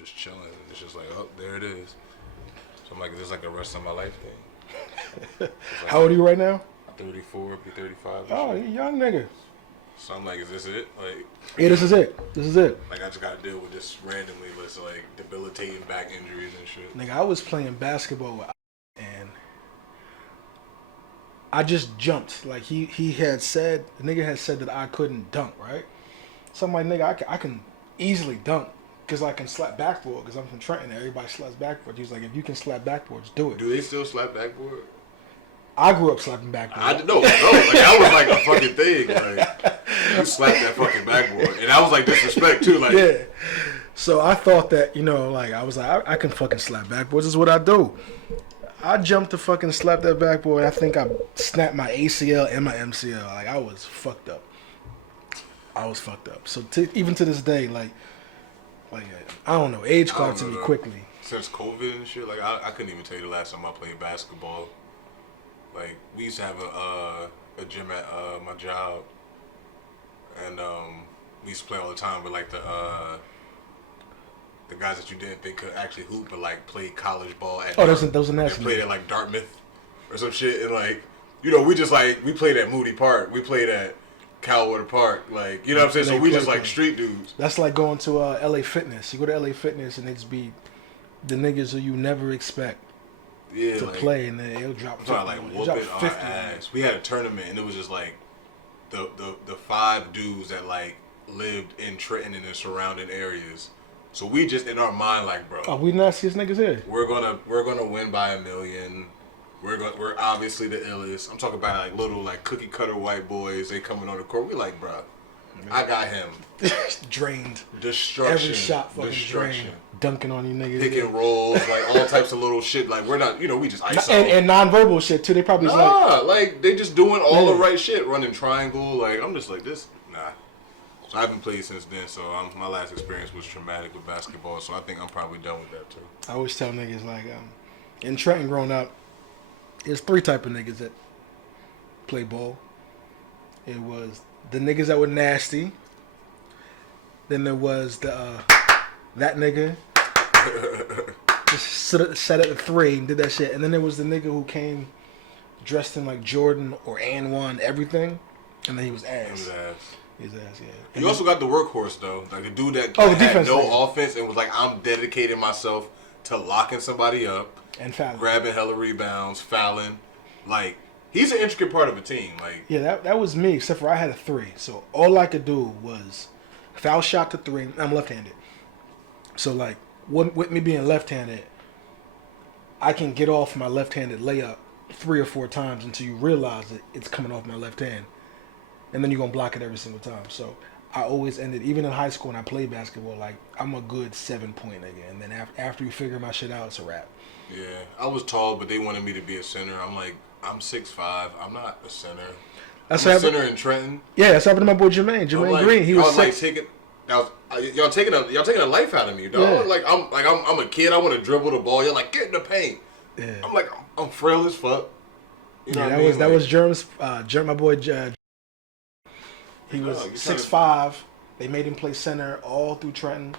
just chilling. And it's just like, oh, there it is. So I'm like, this is like a rest of my life thing. Like, How old are you right now? 34, be 35. Oh, you young nigga. So I'm like, is this it? Like, Yeah, this is it. This is it. like I just gotta deal with this randomly, this like debilitating back injuries and shit. Nigga, I was playing basketball with and I just jumped. Like he had said, the nigga had said that I couldn't dunk, right? So I'm like, nigga, I can easily dunk because I can slap backboard because I'm from Trenton. Everybody slaps backboard. He was like, if you can slap backboards, do it. Do they still slap backboard? I grew up slapping backboard. I didn't know. No, like that was like a fucking thing. Like you slapped that fucking backboard, and that was like disrespect too. Like yeah. So I thought that, you know, like I was like, I can fucking slap backboards. This is what I do. I jumped to fucking slap that backboard. I think I snapped my ACL and my MCL. Like I was fucked up. So even to this day, like I don't know, age caught to me quickly. Since COVID and shit, like I couldn't even tell you the last time I played basketball. Like we used to have a gym at my job, and we used to play all the time. But like the guys that you didn't think could actually hoop, but like played college ball at those are nasty. They played at like Dartmouth or some shit, and like you know we just like we played at Moody Park, we played at Calwater Park, like you know what I'm saying. So we just like street dudes. That's like going to LA Fitness. You go to LA Fitness and it's be the niggas who you never expect. Yeah, to like, play, and then it'll drop. I'm talking like whooping our ass. We had a tournament, and it was just like the 5 dudes that like lived in Trenton and the surrounding areas. So we just in our mind like, bro, oh, we nastiest niggas here. We're gonna win by 1 million. We're obviously the illest. I'm talking about like little like cookie cutter white boys. They coming on the court. We like, bro, I got him drained. Destruction. Every shot fucking drained. Dunking on you niggas. Pick and rolls, like all types of little shit. Like we're not, you know, we just ice out. And nonverbal shit too. They probably like they just doing all the right shit, running triangle. Like I'm just like this, nah. So I haven't played since then. So my last experience was traumatic with basketball. So I think I'm probably done with that too. I always tell niggas like, in Trenton growing up, there's 3 type of niggas that play ball. It was the niggas that were nasty. Then there was the that nigga. Just sat at the 3 and did that shit. And then there was the nigga who came dressed in like Jordan or AN1, everything. And then he was ass. He was ass, yeah. You also got the workhorse though. Like a dude that had no offense and was like, I'm dedicating myself to locking somebody up. And fouling. Grabbing hella rebounds, fouling. Like, he's an intricate part of a team. Like, yeah, that was me, except for I had a 3. So all I could do was foul shot to 3. I'm left-handed. So like, with me being left-handed, I can get off my left-handed layup 3 or 4 times until you realize that it's coming off my left hand. And then you're going to block it every single time. So I always ended, even in high school when I played basketball, like, I'm a good 7-point nigga. And then after you figure my shit out, it's a wrap. Yeah, I was tall, but they wanted me to be a center. I'm like, I'm 6'5". I'm not a center. That's I'm a center in Trenton. Yeah, that's happened to my boy Jermaine like, Green. He was like y'all taking a life out of me, dog. Yeah. Like I'm a kid. I want to dribble the ball. You're like, get in the paint. Yeah. I'm like, I'm frail as fuck. You know yeah, what I mean? that was Jerm's. My boy. He was 6'5". They made him play center all through Trenton.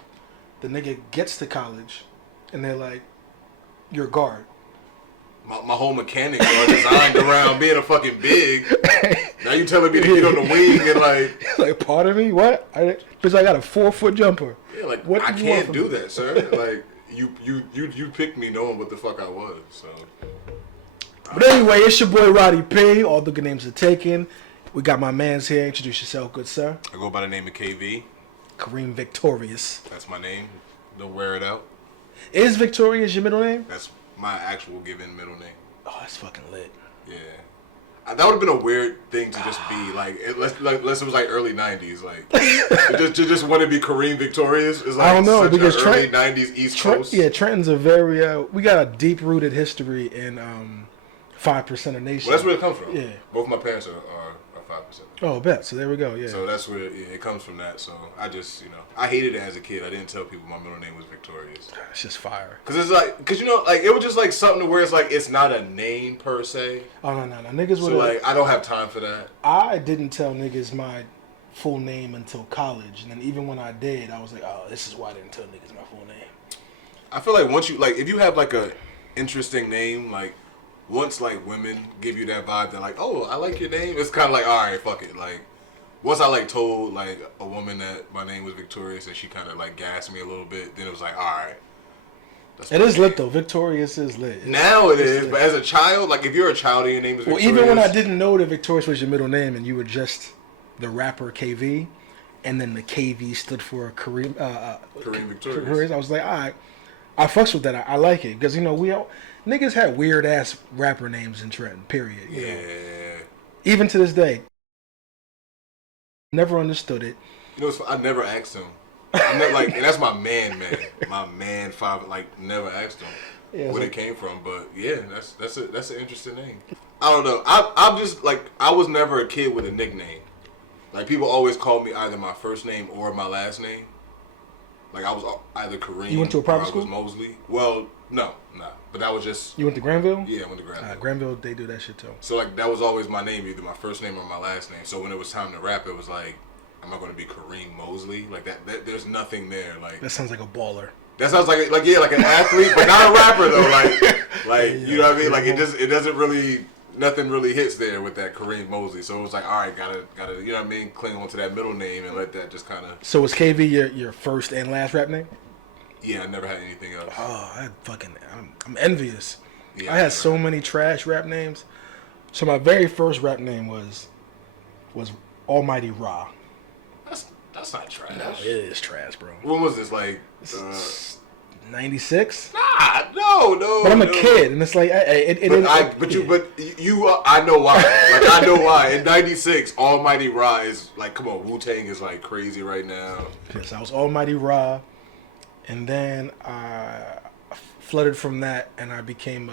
The nigga gets to college, and they're like, "You're a guard." My whole mechanics are designed around being a fucking big. Now you telling me to get on the wing and like, pardon me, what? Because I got a 4-foot jumper. Yeah, like what I can't do that, sir. Like you picked me knowing what the fuck I was. So. But anyway, it's your boy Roddy P. All the good names are taken. We got my man's here. Introduce yourself, good sir. I go by the name of KV. Kareem Victorious. That's my name. Don't wear it out. Is Victorious your middle name? That's my actual given middle name. Oh, that's fucking lit. Yeah. That would have been a weird thing to just be like, unless it was like early '90s, like to just want to be Kareem Victorious is like I don't know because early '90s East Coast. Yeah, Trenton's a very we got a deep rooted history in 5% of nation. Well, that's where it comes from. Yeah, both my parents are 5%. Oh, bet. So there we go. Yeah. So that's where it comes from. That. So I just I hated it as a kid. I didn't tell people my middle name was Victorious. It's just fire. Cause it's like, it was just like something where it's like it's not a name per se. Oh no, niggas would. So like I don't have time for that. I didn't tell niggas my full name until college, and then even when I did, I was like, oh, this is why I didn't tell niggas my full name. I feel like once you like, if you have like a interesting name, like once like women give you that vibe, they're like, oh, I like your name. It's kind of like, all right, fuck it. Like once I like told like a woman that my name was Victorious, and she kind of like gassed me a little bit, then it was like, all right. It is lit though. Victorious is lit. Now it is, but as a child, like if you're a child and your name is Victorious. Well, even when I didn't know that Victorious was your middle name and you were just the rapper KV, and then the KV stood for Kareem Victorious, I was like, all right, I fucks with that. I like it because niggas had weird ass rapper names in Trenton. Period. You know? Even to this day, never understood it. You know, I never asked him. I never, like, and that's my man, my man. Father, like, never asked him where it came from. But yeah, that's an interesting name. I don't know. I'm just like, I was never a kid with a nickname. Like people always called me either my first name or my last name. Like I was either Kareem. You went to a private school? I was Mosley. Well, no. But that was just. You went to Granville? Yeah, I went to Granville. Granville, they do that shit too. So like that was always my name, either my first name or my last name. So when it was time to rap, it was like, am I going to be Kareem Mosley? Like that there's nothing there. Like that sounds like a baller. That sounds like yeah, like an athlete, but not a rapper though. Like you know what I mean? Like it doesn't really. Nothing really hits there with that Kareem Mosley, so it was like, all right, gotta, you know what I mean, cling on to that middle name and let that just kind of. So was KV your first and last rap name? Yeah, I never had anything else. Oh, I'm envious. Yeah, I had so many trash rap names. So my very first rap name was Almighty Ra. That's not trash. No, it is trash, bro. When was this? Like 96? Nah, no. But I'm a kid, and it's like I know why. Like I know why. In '96, Almighty Ra is like, come on, Wu-Tang is like crazy right now. Yes, I was Almighty Ra, and then I flooded from that, and I became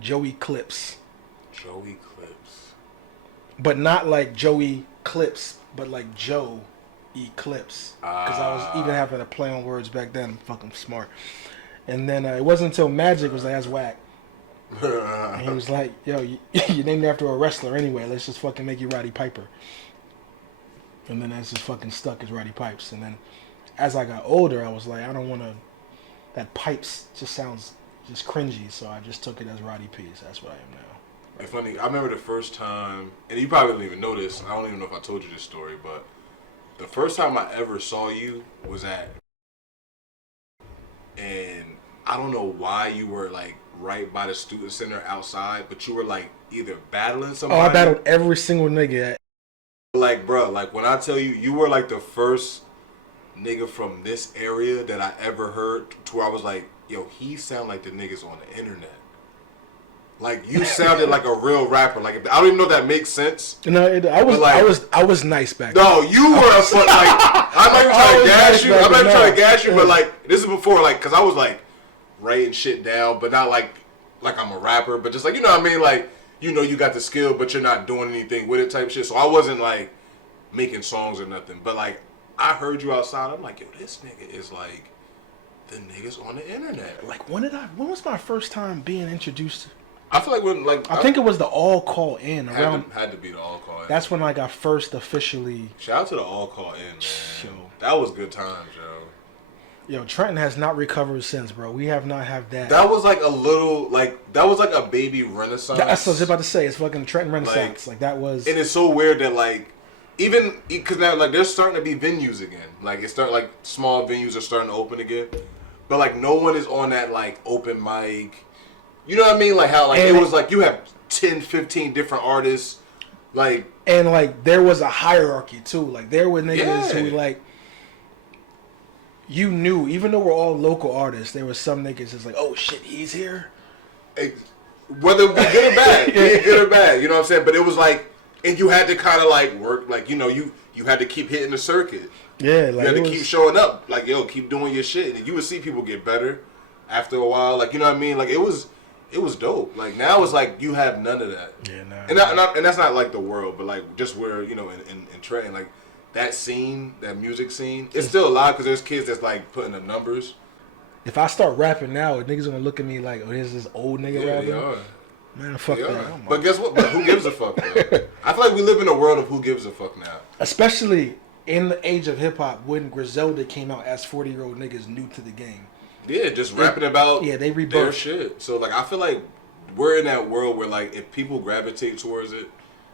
Joey Clips. Joey Clips. But not like Joey Clips, but like Joe Eclipse. Because I was even having a play on words back then. I'm fucking smart. And then it wasn't until Magic was like, that's whack. And he was like, yo, you're named after a wrestler anyway. Let's just fucking make you Roddy Piper. And then that's just fucking stuck as Roddy Pipes. And then as I got older, I was like, I don't want to... That Pipes just sounds just cringy. So I just took it as Roddy P. So that's what I am now. It's funny. I remember the first time... And you probably don't even know this. I don't even know if I told you this story, but... The first time I ever saw you was and I don't know why you were like right by the student center outside, but you were like either battling somebody. Oh, I battled every single nigga. Like, bro, like when I tell you, you were like the first nigga from this area that I ever heard to where I was like, yo, he sound like the niggas on the internet. Like you sounded like a real rapper. Like I don't even know if that makes sense. No, I was nice back then. No, you were a foot. Like I'm not even trying to gas you. I'm not even trying to gas you, but like this is before, like, cause I was like writing shit down, but not like I'm a rapper, but just like you know what I mean. Like you got the skill, but you're not doing anything with it, type shit. So I wasn't like making songs or nothing. But like I heard you outside. I'm like, yo, this nigga is like the niggas on the internet. Like when was my first time being introduced? I feel like when I think it was the All Call In around. Had to be the All Call In. That's when like I first officially. Shout out to the All Call In, man. Yo. That was good times, yo. Yo, Trenton has not recovered since, bro. We have not had that. That was like a little that was like a baby renaissance. That's what I was about to say. It's fucking Trenton Renaissance. Like that was. And it's so weird that like even because now like there's starting to be venues again. Like it's starting like small venues are starting to open again, but like no one is on that like open mic. You know what I mean? Like how like it was like you have 10, 15 different artists, like and like there was a hierarchy too. Like there were niggas who like you knew, even though we're all local artists, there was some niggas that's like, oh shit, he's here. Whether it be good or bad, good or bad, you know what I'm saying? But it was like, and you had to kind of like work, like you had to keep hitting the circuit. Yeah, like you had to keep showing up, like yo, keep doing your shit, and you would see people get better after a while, like you know what I mean? Like it was dope. Like now it's like you have none of that. Yeah, nah. And that's not like the world, but like just where in Trenton, like that scene, that music scene, it's still alive because there's kids that's like putting the numbers. If I start rapping now, niggas gonna look at me like, oh, here's this old nigga rapping. They are. Man, fuck that. But guess what? But who gives a fuck, though? I feel like we live in a world of who gives a fuck now. Especially in the age of hip hop, when Griselda came out as 40-year-old niggas new to the game. Yeah, just rapping about they their rebirthed shit. So like I feel like we're in that world where like if people gravitate towards it,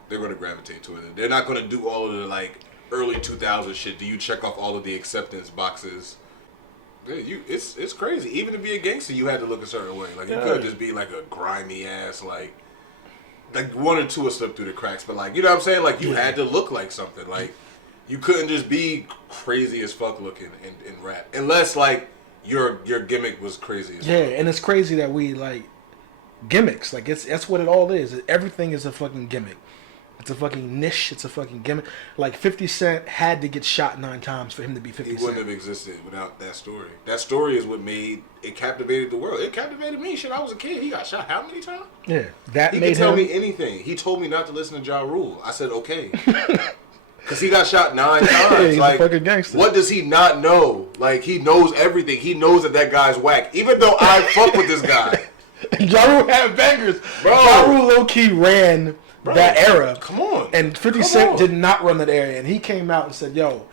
they're gonna gravitate towards it. They're not gonna do all of the like early 2000s shit. Do you check off all of the acceptance boxes? Yeah, it's crazy. Even to be a gangster, you had to look a certain way. Like you couldn't just be like a grimy ass like one or two will slip through the cracks, but like you know what I'm saying? Like you had to look like something. Like you couldn't just be crazy as fuck looking in rap, unless like your gimmick was crazy as fuck. And it's crazy that we like gimmicks. Like that's what it all is. Everything is a fucking gimmick. It's a fucking niche. It's a fucking gimmick. Like 50 Cent had to get shot 9 times for him to be 50 Cent. He wouldn't have existed without that story. That story is what made it captivated the world. It captivated me. Shit, I was a kid. He got shot how many times? Yeah, that he made him. He could tell me anything. He told me not to listen to Ja Rule. I said okay. Because he got shot 9 times. He's like, a fucking gangster. What does he not know? Like, he knows everything. He knows that guy's whack. Even though I fuck with this guy. Ja Rule had bangers. Bro. Ja Rule low-key ran that era. Come on. And 50 Cent did not run that area. And he came out and said, yo,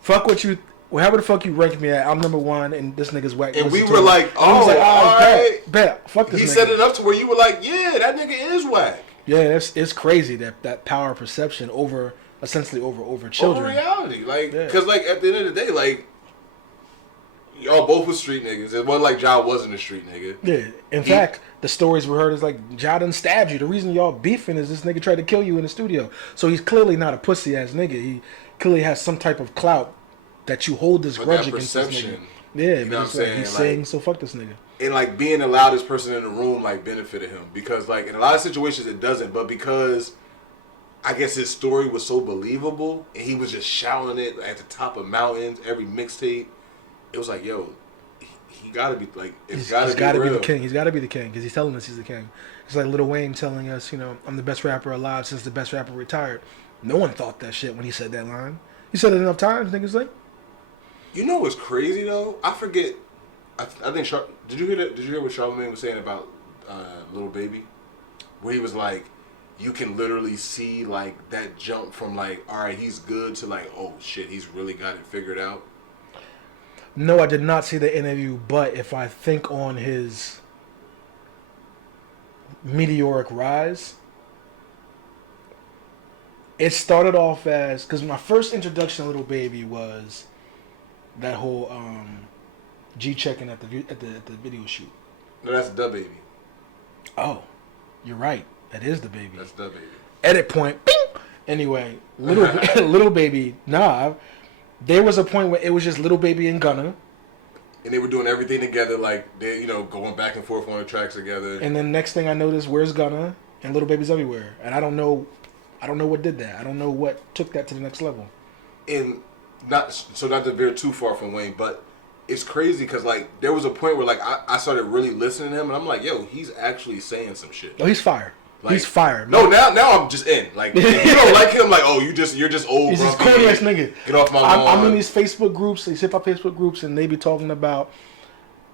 fuck what you... Whatever the fuck you rank me at, I'm number 1, and this nigga's whack. And we were like, all right. Bet. Fuck this nigga. He set it up to where you were like, yeah, that nigga is whack. Yeah, it's crazy that power of perception over... essentially over children. Over reality. Like, because, like, at the end of the day, like, y'all both was street niggas. It wasn't like Ja wasn't a street nigga. Yeah. In fact, the stories we heard is like, Ja done stabbed you. The reason y'all beefing is this nigga tried to kill you in the studio. So he's clearly not a pussy-ass nigga. He clearly has some type of clout that you hold this grudge against this nigga. Yeah, you know what I'm saying? He's like, saying, so fuck this nigga. And, like, being the loudest person in the room, like, benefited him. Because, like, in a lot of situations, it doesn't. But because... I guess his story was so believable, and he was just shouting it at the top of mountains, every mixtape. It was like, yo, he gotta be like, he's gotta be the king. He's gotta be the king because he's telling us he's the king. It's like Lil Wayne telling us, you know, I'm the best rapper alive since the best rapper retired. No one thought that shit when he said that line. He said it enough times. Niggas like, you know what's crazy though? I forget. I think did you hear that? Did you hear what Charlamagne was saying about Lil Baby, where he was like, you can literally see, like, that jump from, like, all right, he's good to, like, oh, shit, he's really got it figured out? No, I did not see the interview, but if I think on his meteoric rise, it started off as... Because my first introduction to Lil Baby was that whole G-checking at the video shoot. No, that's Da Baby. Oh, you're right. That is the baby. That's the baby. Edit point. Bing! Anyway, little baby. Nah, there was a point where it was just Lil Baby and Gunna, and they were doing everything together, like they, you know, going back and forth on the tracks together. And then next thing I noticed, where's Gunna and Lil Baby's everywhere, and I don't know what did that. I don't know what took that to the next level. And not to veer too far from Wayne, but it's crazy because like there was a point where like I started really listening to him, and I'm like, yo, he's actually saying some shit. Oh, he's fire. Like, he's fired. No, now I'm just in. Like, if you don't like him, like, oh, you're just old. He's this corny ass nigga. Get off my lawn. I'm in these Facebook groups, these hip hop Facebook groups, and they be talking about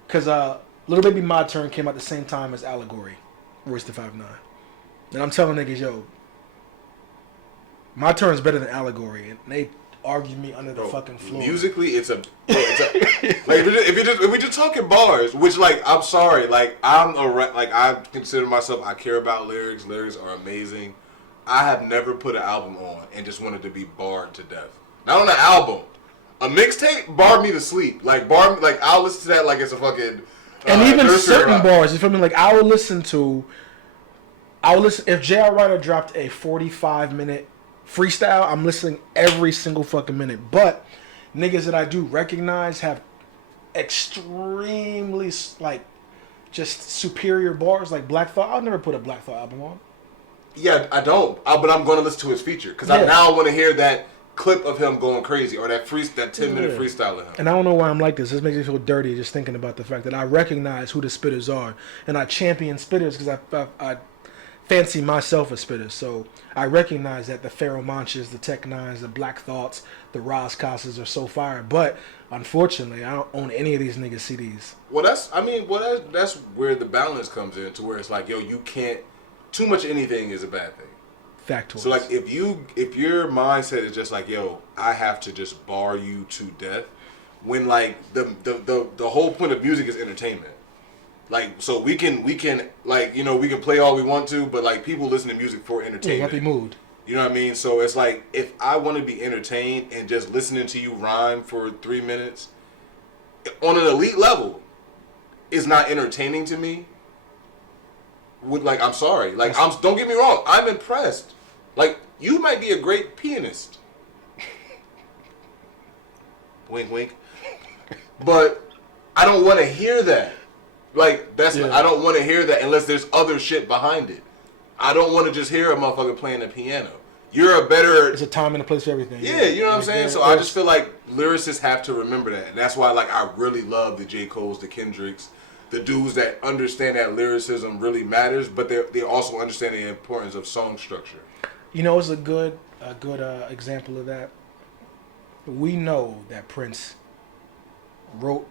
because Lil Baby My Turn came out the same time as Allegory, Royce the 5'9", and I'm telling niggas, yo, My Turn's better than Allegory, and they argue me under the fucking floor. Musically, it's a like if we just talking bars, which like I'm sorry, like I consider myself, I care about lyrics. Lyrics are amazing. I have never put an album on and just wanted to be barred to death. Not on an album, a mixtape barred me to sleep. Like I'll listen to that like it's a fucking and even certain bars. You feel me? Like I would listen if J.R. Ryder dropped a 45-minute freestyle, I'm listening every single fucking minute. But niggas that I do recognize have extremely like just superior bars, like Black Thought. I'll never put a Black Thought album on. Yeah, I don't. But I'm going to listen to his feature because I now want to hear that clip of him going crazy or that 10-minute freestyle of him. And I don't know why I'm like this. This makes me feel dirty just thinking about the fact that I recognize who the spitters are, and I champion spitters because I fancy myself a spitter, so I recognize that the Pharaoh Monches, the Tech Nines, the Black Thoughts, the Ras Casas are so fire. But unfortunately, I don't own any of these niggas' CDs. Well, that's where the balance comes in, to where it's like, yo, you can't. Too much anything is a bad thing. Factoids. So like if your mindset is just like, yo, I have to just bar you to death, when like the whole point of music is entertainment. Like, so we can like, you know, we can play all we want to, but like people listen to music for entertainment. Yeah, you got to be moved. You know what I mean? So it's like, if I want to be entertained and just listening to you rhyme for 3 minutes on an elite level is not entertaining to me. I'm sorry. Like, don't get me wrong. I'm impressed. Like, you might be a great pianist. Wink, wink. But I don't want to hear that. Like, I don't want to hear that unless there's other shit behind it. I don't want to just hear a motherfucker playing the piano. You're a better... There's a time and a place for everything. Yeah, you know what I'm saying? So I just feel like lyricists have to remember that. And that's why, like, I really love the J. Cole's, the Kendricks, the dudes that understand that lyricism really matters, but they also understand the importance of song structure. You know, it's a good example of that. We know that Prince wrote,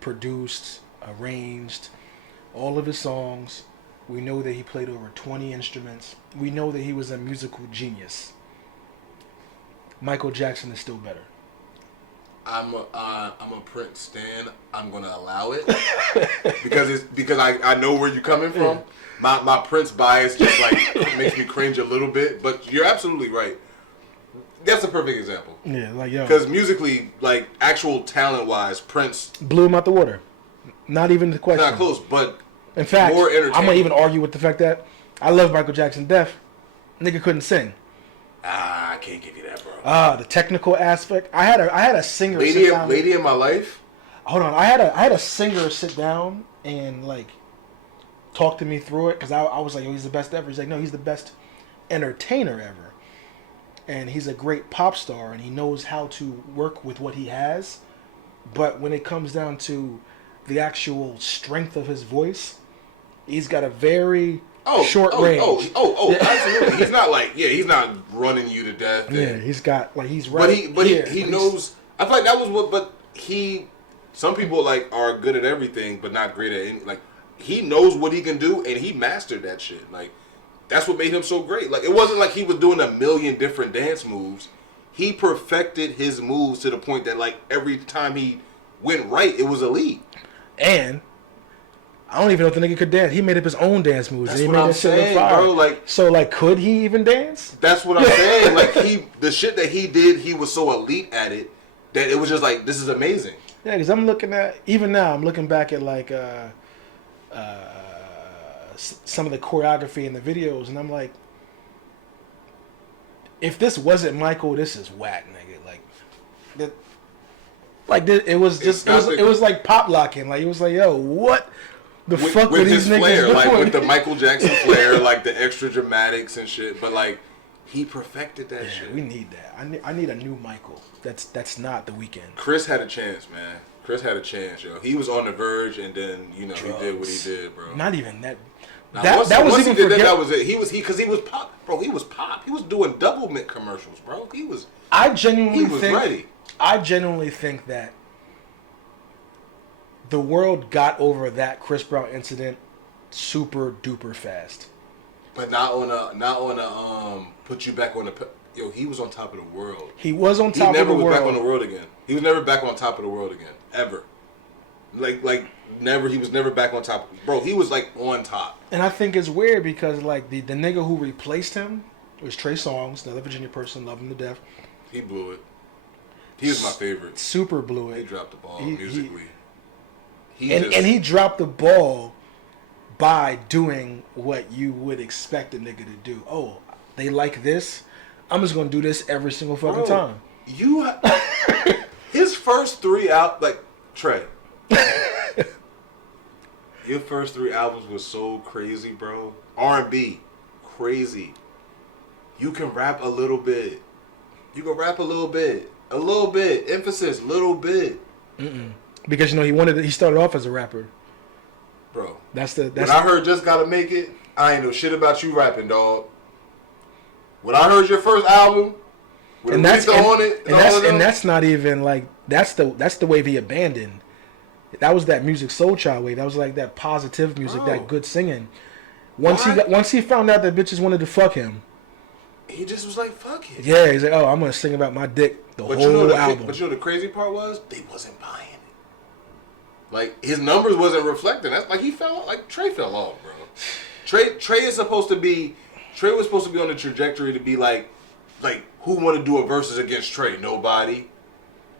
produced, arranged all of his songs. We know that he played over 20 instruments. We know that he was a musical genius. Michael Jackson is still better. I'm a Prince stan. I'm gonna allow it because I know where you're coming from. My Prince bias just like makes me cringe a little bit. But you're absolutely right. That's a perfect example. Yeah, like yo. Because musically, like actual talent wise, Prince blew him out the water. Not even the question. Not close, but. In fact, more entertaining. I'm gonna even argue with the fact that I love Michael Jackson deaf. Nigga couldn't sing. I can't give you that, bro. The technical aspect. I had a singer. Lady in My Life. Hold on, I had a singer sit down and like talk to me through it because I was like, oh, he's the best ever. He's like, no, he's the best entertainer ever, and he's a great pop star and he knows how to work with what he has. But when it comes down to the actual strength of his voice, he's got a very short range. Absolutely. He's not like, he's not running you to death. Yeah, he's got like he's right. But he knows. I feel like that was what. But some people like are good at everything, but not great at any. Like he knows what he can do, and he mastered that shit. Like that's what made him so great. Like it wasn't like he was doing a million different dance moves. He perfected his moves to the point that like every time he went right, it was elite. And I don't even know if the nigga could dance. He made up his own dance moves. That's and he what made I'm that shit saying, look fire. bro. Like, so, like, could he even dance? That's what I'm saying. Like, the shit that he did, he was so elite at it that it was just like, this is amazing. Yeah, because I'm looking at, even now, I'm looking back at, like, some of the choreography in the videos, and I'm like, if this wasn't Michael, this is whack, nigga. It was like pop locking. Like, it was like, yo, what the fuck were these niggas flair, doing? like with the Michael Jackson flair, like the extra dramatics and shit. But like, he perfected that shit. We need that. I need a new Michael. That's not The Weeknd. Chris had a chance, man. Chris had a chance, yo. He was on the verge, and then he did what he did, bro. Not even that. Once he did that was it. He was pop, bro. He was pop. He was doing double mint commercials, bro. He was ready. I genuinely think that the world got over that Chris Brown incident super duper fast. But not on a put you back on the he was on top of the world. He was on top of the world. He never was back on the world again. He was never back on top of the world again. Ever. Like never. He was never back on top. Bro, he was like on top. And I think it's weird because like the nigga who replaced him was Trey Songz, another Virginia person, love him to death. He blew it. He was my favorite. Super blew it. He dropped the ball musically. And he dropped the ball by doing what you would expect a nigga to do. Oh, they like this? I'm just gonna do this every single fucking time. His first three out, like Trey. Your first three albums was so crazy, bro. R&B, crazy. You can rap a little bit. A little bit. Emphasis, little bit. Because he started off as a rapper. Bro. When I heard Just Gotta Make It, I ain't know shit about you rapping, dog. When I heard your first album, with Aretha on it, and that's not even like that's the wave he abandoned. That was that music soul child wave. That was like that positive music, that good singing. Once he found out that bitches wanted to fuck him, He just was like, fuck it. Yeah, he's like, oh, I'm gonna sing about my dick the whole album. But you know the crazy part was they wasn't buying it. Like his numbers wasn't reflecting. That's like he fell off. Like Trey fell off, bro. Trey is supposed to be. Trey was supposed to be on the trajectory to be like who want to do a versus against Trey? Nobody.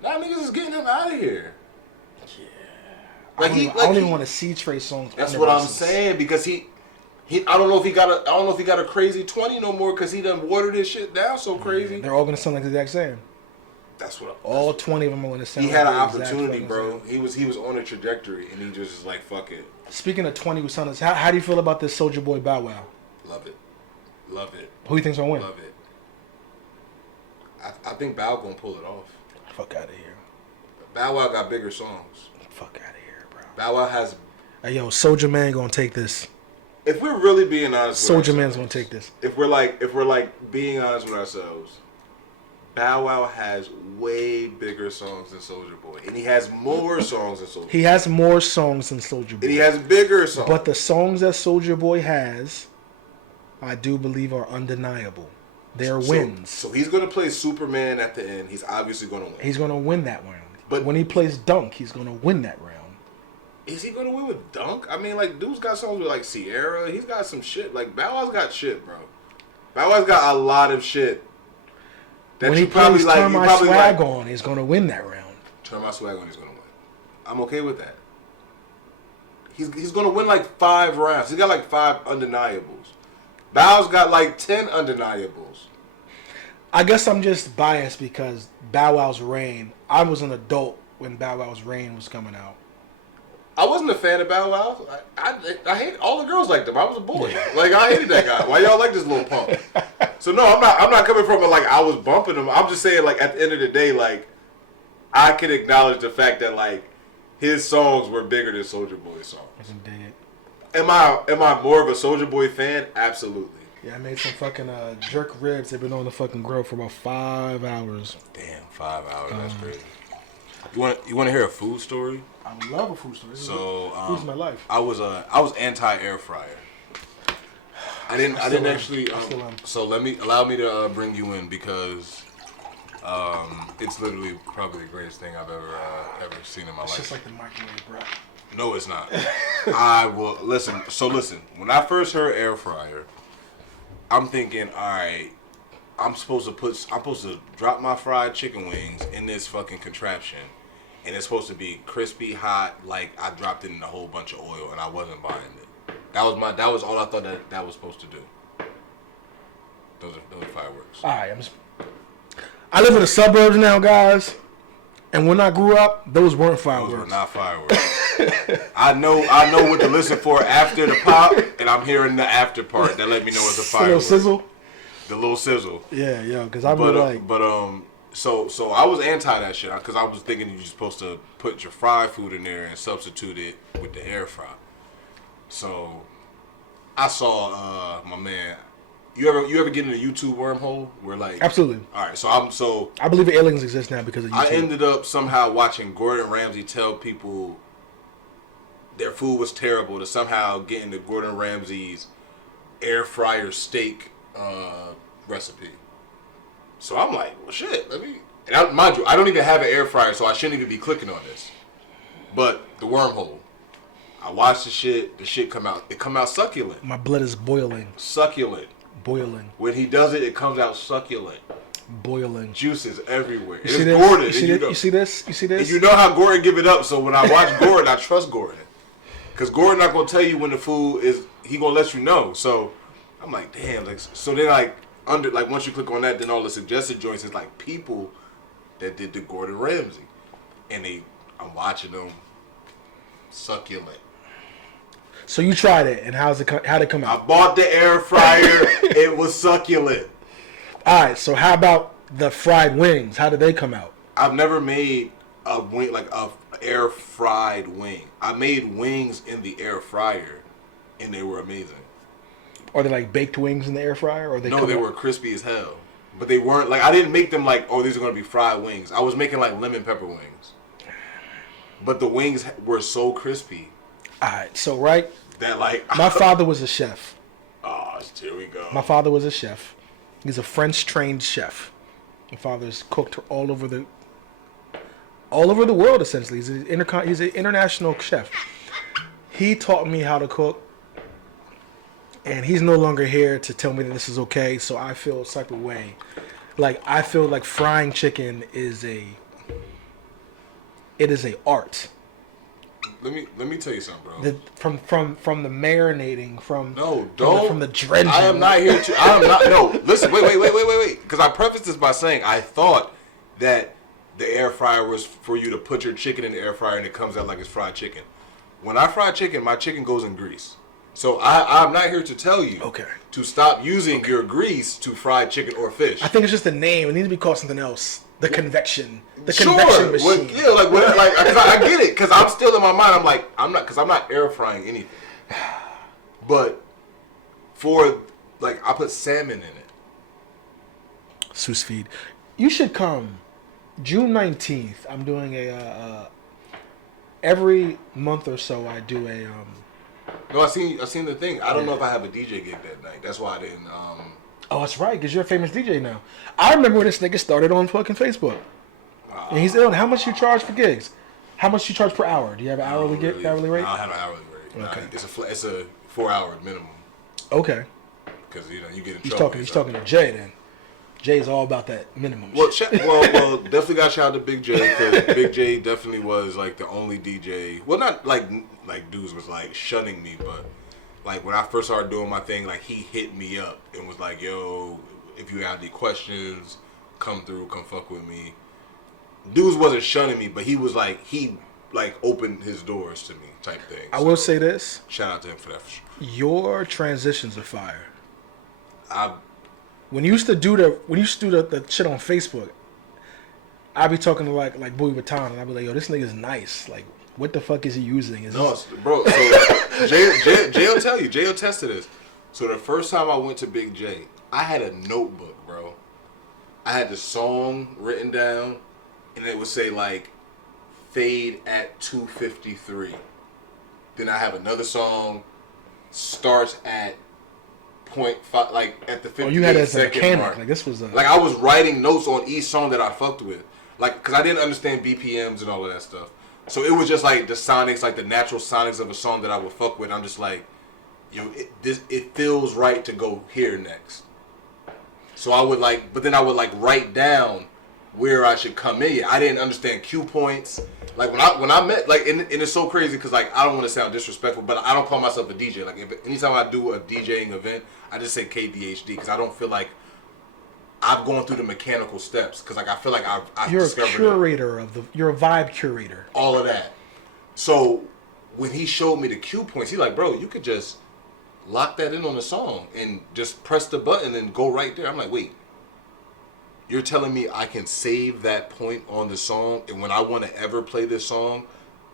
Nah, niggas is getting him out of here. Yeah. Like I don't even want to see Trey Songz. That's what I'm saying because he I don't know if he got a crazy 20 no more because he done watered his shit down so crazy. Yeah, they're all gonna sound like the exact same. That's what. All 20 of them are gonna sound. He like had an the exact opportunity, fucking bro. same. He was on a trajectory and he just was like, fuck it. Speaking of 20 with Sons, how do you feel about this Soulja Boy Bow Wow? Love it. Love it. Who do you think's gonna win? Love it. I think Bow gonna pull it off. Fuck out of here. Bow Wow got bigger songs. Fuck out of here, bro. Bow Wow has. Hey, yo, Soulja Man gonna take this. If we're really being honest, with Soulja Man's gonna take this. If we're like being honest with ourselves, Bow Wow has way bigger songs than Soulja Boy, and he has more songs than Soulja Boy. He has more songs than Soulja Boy. And he has bigger songs. But the songs that Soulja Boy has, I do believe are undeniable. They're wins. So he's gonna play Superman at the end. He's obviously gonna win. He's gonna win that round. But when he plays Dunk, he's gonna win that round. Is he gonna win with Dunk? I mean, like, dude's got songs with like Sierra. He's got some shit. Like Bow Wow's got shit, bro. Bow Wow's got a lot of shit. That when he plays Turn My Swag On, he's gonna win that round. Turn My Swag On, he's gonna win. I'm okay with that. He's gonna win like 5 rounds. He's got like 5 undeniables. Bow's got like 10 undeniables. I guess I'm just biased because Bow Wow's Reign. I was an adult when Bow Wow's Reign was coming out. I wasn't a fan of Bow Wow. I hate all the girls liked him. I was a boy. Like I hated that guy. Why y'all like this little punk? So no, I'm not coming from it like I was bumping him. I'm just saying like at the end of the day, like I can acknowledge the fact that like his songs were bigger than Soulja Boy's songs. Am I more of a Soulja Boy fan? Absolutely. Yeah, I made some fucking jerk ribs. They've been on the fucking grill for about 5 hours. Damn, 5 hours. That's crazy. You want to hear a food story? I would love a food story. So food's my life. I was anti air fryer. I didn't actually. So allow me to bring you in because it's literally probably the greatest thing I've ever seen in my life. It's just like the microwave, bro. No, it's not. I will listen. So listen. When I first heard air fryer, I'm thinking, all right, I'm supposed to drop my fried chicken wings in this fucking contraption, and it's supposed to be crispy, hot. Like I dropped it in a whole bunch of oil, and I wasn't buying it. That was all I thought that was supposed to do. Those are fireworks. All right, I live in the suburbs now, guys. And when I grew up, those weren't fireworks. Those were not fireworks. I know what to listen for after the pop, and I'm hearing the after part that let me know it's a firework. The little sizzle. The little sizzle. Yeah, yeah. Because I'm like. So I was anti that shit because I was thinking you're supposed to put your fried food in there and substitute it with the air fry. So I saw my man. You ever get in a YouTube wormhole where like absolutely. All right, so I believe aliens exist now because of YouTube. I ended up somehow watching Gordon Ramsay tell people their food was terrible to somehow get into Gordon Ramsay's air fryer steak recipe. So I'm like, well, shit. Mind you, I don't even have an air fryer, so I shouldn't even be clicking on this. But the wormhole. I watched the shit. The shit come out. It come out succulent. My blood is boiling. Succulent. Boiling. When he does it, it comes out succulent. Boiling. Juices everywhere. It's Gordon. You see this? You see this? And you know how Gordon give it up. So when I watch Gordon, I trust Gordon. Because Gordon not going to tell you when the food is, he going to let you know. So I'm like, damn. Like, so then once you click on that, then all the suggested joints is like people that did the Gordon Ramsay. And I'm watching them succulent. So you tried it, and how'd it come out? I bought the air fryer. It was succulent. All right, so how about the fried wings? How did they come out? I've never made a wing, like a air fried wing. I made wings in the air fryer, and they were amazing. Are they like baked wings in the air fryer? Or they were crispy as hell. But they weren't, like, I didn't make them like, oh, these are going to be fried wings. I was making like lemon pepper wings. But the wings were so crispy. All right, so right. That like my father was a chef. Oh, here we go. My father was a chef, He's a French trained chef. My father's cooked all over the world essentially. He's an international chef. He taught me how to cook, and he's no longer here to tell me that this is okay. So I feel a type of way. Like I feel like frying chicken is a art. Let me tell you something, bro. From the marinating, from the dredging. I am not here to. I am not. No, listen. Wait. Because I prefaced this by saying I thought that the air fryer was for you to put your chicken in the air fryer and it comes out like it's fried chicken. When I fry chicken, my chicken goes in grease. So I'm not here to tell you to stop using your grease to fry chicken or fish. I think it's just a name. It needs to be called something else. The convection. The sure. convection machine. I get it, because I'm still in my mind. I'm not air frying anything. But I put salmon in it. Sous vide. You should come June 19th. I'm doing every month or so I do a No, I seen the thing. I don't know if I have a DJ gig that night. That's why I didn't. Oh, that's right, because you're a famous DJ now. I remember when this nigga started on fucking Facebook. And he's ill. How much you charge for gigs? How much you charge per hour? Do you have an hourly rate? I don't have an hourly rate. Okay. It's a 4-hour minimum. Okay. Because you get in trouble. He's talking to Jay then. Jay's all about that minimum. Well, definitely got shout out to Big J, because Big J definitely was like the only DJ. Well, not like dudes was like shunning me, but like when I first started doing my thing, like he hit me up and was like, "Yo, if you have any questions, come fuck with me." Dudes wasn't shunning me, but he opened his doors to me type thing. I will say this. Shout out to him for that. For sure. Your transitions are fire. When you used to do the shit on Facebook, I'd be talking to like Bowie Vuitton, and I'd be like, "Yo, this nigga's nice. Like, what the fuck is he using?" Bro. So Jay'll tell you. Jay'll test to this. So the first time I went to Big J, I had a notebook, bro. I had the song written down, and it would say like fade at 2:53. Then I have another song starts at 0.5, like at the 58 you had it as a mechanic. Mark. Like this was like I was writing notes on each song that I fucked with, like because I didn't understand BPMs and all of that stuff. So it was just like the sonics, like the natural sonics of a song that I would fuck with. I'm just like, yo, it feels right to go here next. So I would write down where I should come in. I didn't understand cue points. Like when I met, like, and it's so crazy because like I don't want to sound disrespectful, but I don't call myself a DJ. Like anytime I do a DJing event, I just say KDHD because I don't feel like I've gone through the mechanical steps because like I feel like I've you're discovered a curator you're a vibe curator. All of that. So when he showed me the cue points, he's like, bro, you could just lock that in on the song and just press the button and go right there. I'm like, wait, you're telling me I can save that point on the song, and when I want to ever play this song,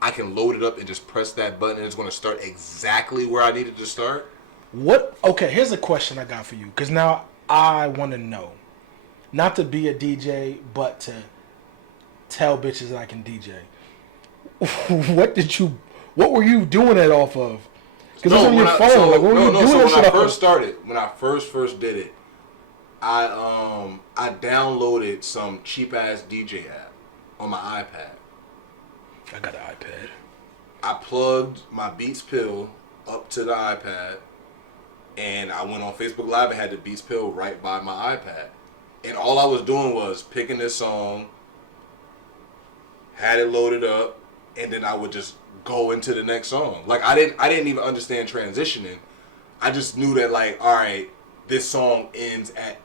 I can load it up and just press that button and it's going to start exactly where I needed to start? Okay, here's a question I got for you, because now I want to know. Not to be a DJ, but to tell bitches that I can DJ. What were you doing that off of? Because it's on your phone. So when I first did it, I downloaded some cheap ass DJ app on my iPad. I got an iPad. I plugged my Beats Pill up to the iPad, and I went on Facebook Live and had the Beats Pill right by my iPad. And all I was doing was picking this song, had it loaded up, and then I would just go into the next song. Like I didn't even understand transitioning. I just knew that like, all right, this song ends at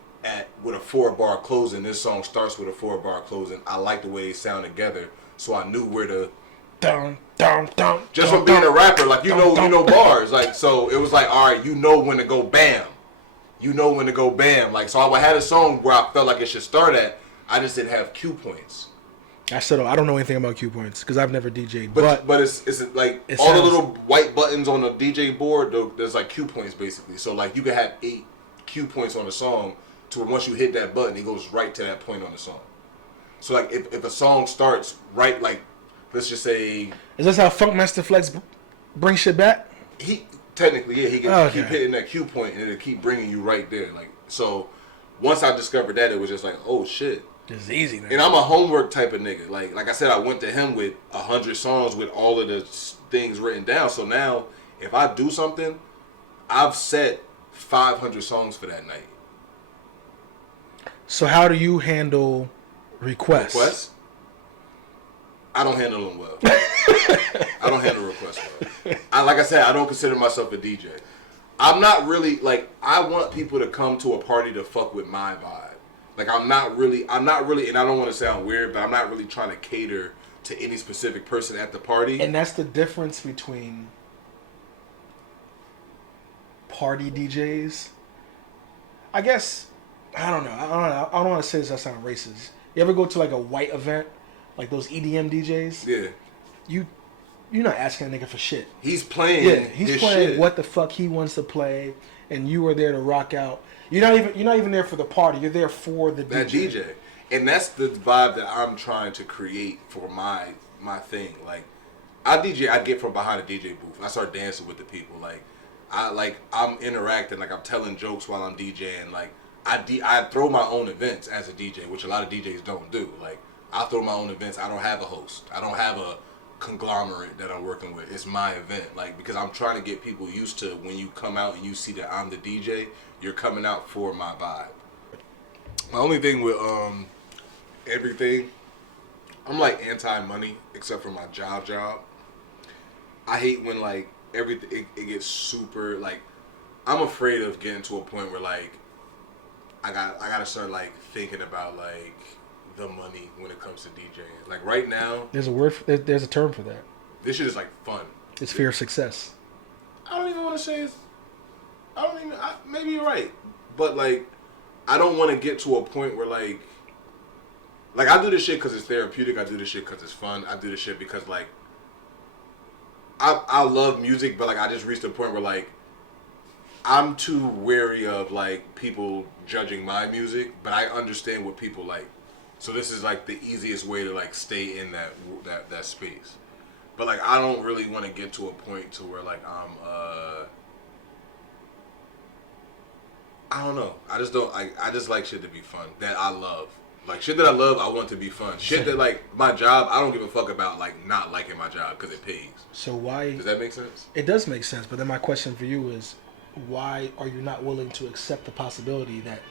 with a 4-bar closing. This song starts with a 4-bar closing. I like the way they sound together, so I knew where to. Just from being a rapper, like you know bars, like so it was like, all right, you know when to go bam. You know when to go bam. Like so, I had a song where I felt like it should start at. I just didn't have cue points. I don't know anything about cue points because I've never DJ'd. But it's like all the little white buttons on the DJ board. There's like cue points basically. So like you could have 8 cue points on a song. To where once you hit that button, it goes right to that point on the song. So like if a song starts right, like let's just say, is this how Funkmaster Flex brings shit back? He technically, yeah, he can keep hitting that cue point and it'll keep bringing you right there. Like so, once I discovered that, it was just like, oh shit. It's easy, man. And I'm a homework type of nigga. Like I said, I went to him with 100 songs with all of the things written down. So now, if I do something, I've set 500 songs for that night. So how do you handle requests? Requests? I don't handle them well. I don't handle requests well. Like I said, I don't consider myself a DJ. I'm not really, like, I want people to come to a party to fuck with my vibe. Like, I'm not really, and I don't want to sound weird, but I'm not really trying to cater to any specific person at the party. And that's the difference between party DJs. I guess, I don't know. I don't want to say this, I sound racist. You ever go to like a white event, like those EDM DJs? Yeah. You're not asking a nigga for shit. He's playing. Yeah, he's playing shit. what the fuck he wants to play, and you are there to rock out. You're not even there for the party. You're there for the that DJ. DJ. And that's the vibe that I'm trying to create for my thing. Like, I DJ, I get from behind a DJ booth. I start dancing with the people. Like, I'm interacting. Like, I'm telling jokes while I'm DJing. Like, I throw my own events as a DJ, which a lot of DJs don't do. Like, I throw my own events. I don't have a host. I don't have a conglomerate that I'm working with. It's my event. Like, because I'm trying to get people used to when you come out and you see that I'm the DJ, you're coming out for my vibe. My only thing with everything, I'm like anti-money except for my job. I hate when like everything it gets super like, I'm afraid of getting to a point where like I gotta start like thinking about like the money when it comes to DJing. Like right now, There's a word. There's a term for that. this shit is like fun. It's fear of success. I don't even want to say it's. Maybe you're right, but like, I don't want to get to a point where like I do this shit because it's therapeutic. I do this shit because it's fun. I do this shit because like, I love music, but like I just reached a point where like, I'm too wary of like people judging my music, but I understand what people like. So this is like the easiest way to like stay in that space. But like I don't really want to get to a point to where like I'm I don't know. I just don't. I just like shit to be fun that I love. Like shit that I love, I want to be fun. Shit that like my job, I don't give a fuck about like not liking my job because it pays. So why? Does that make sense? It does make sense. But then my question for you is, why are you not willing to accept the possibility that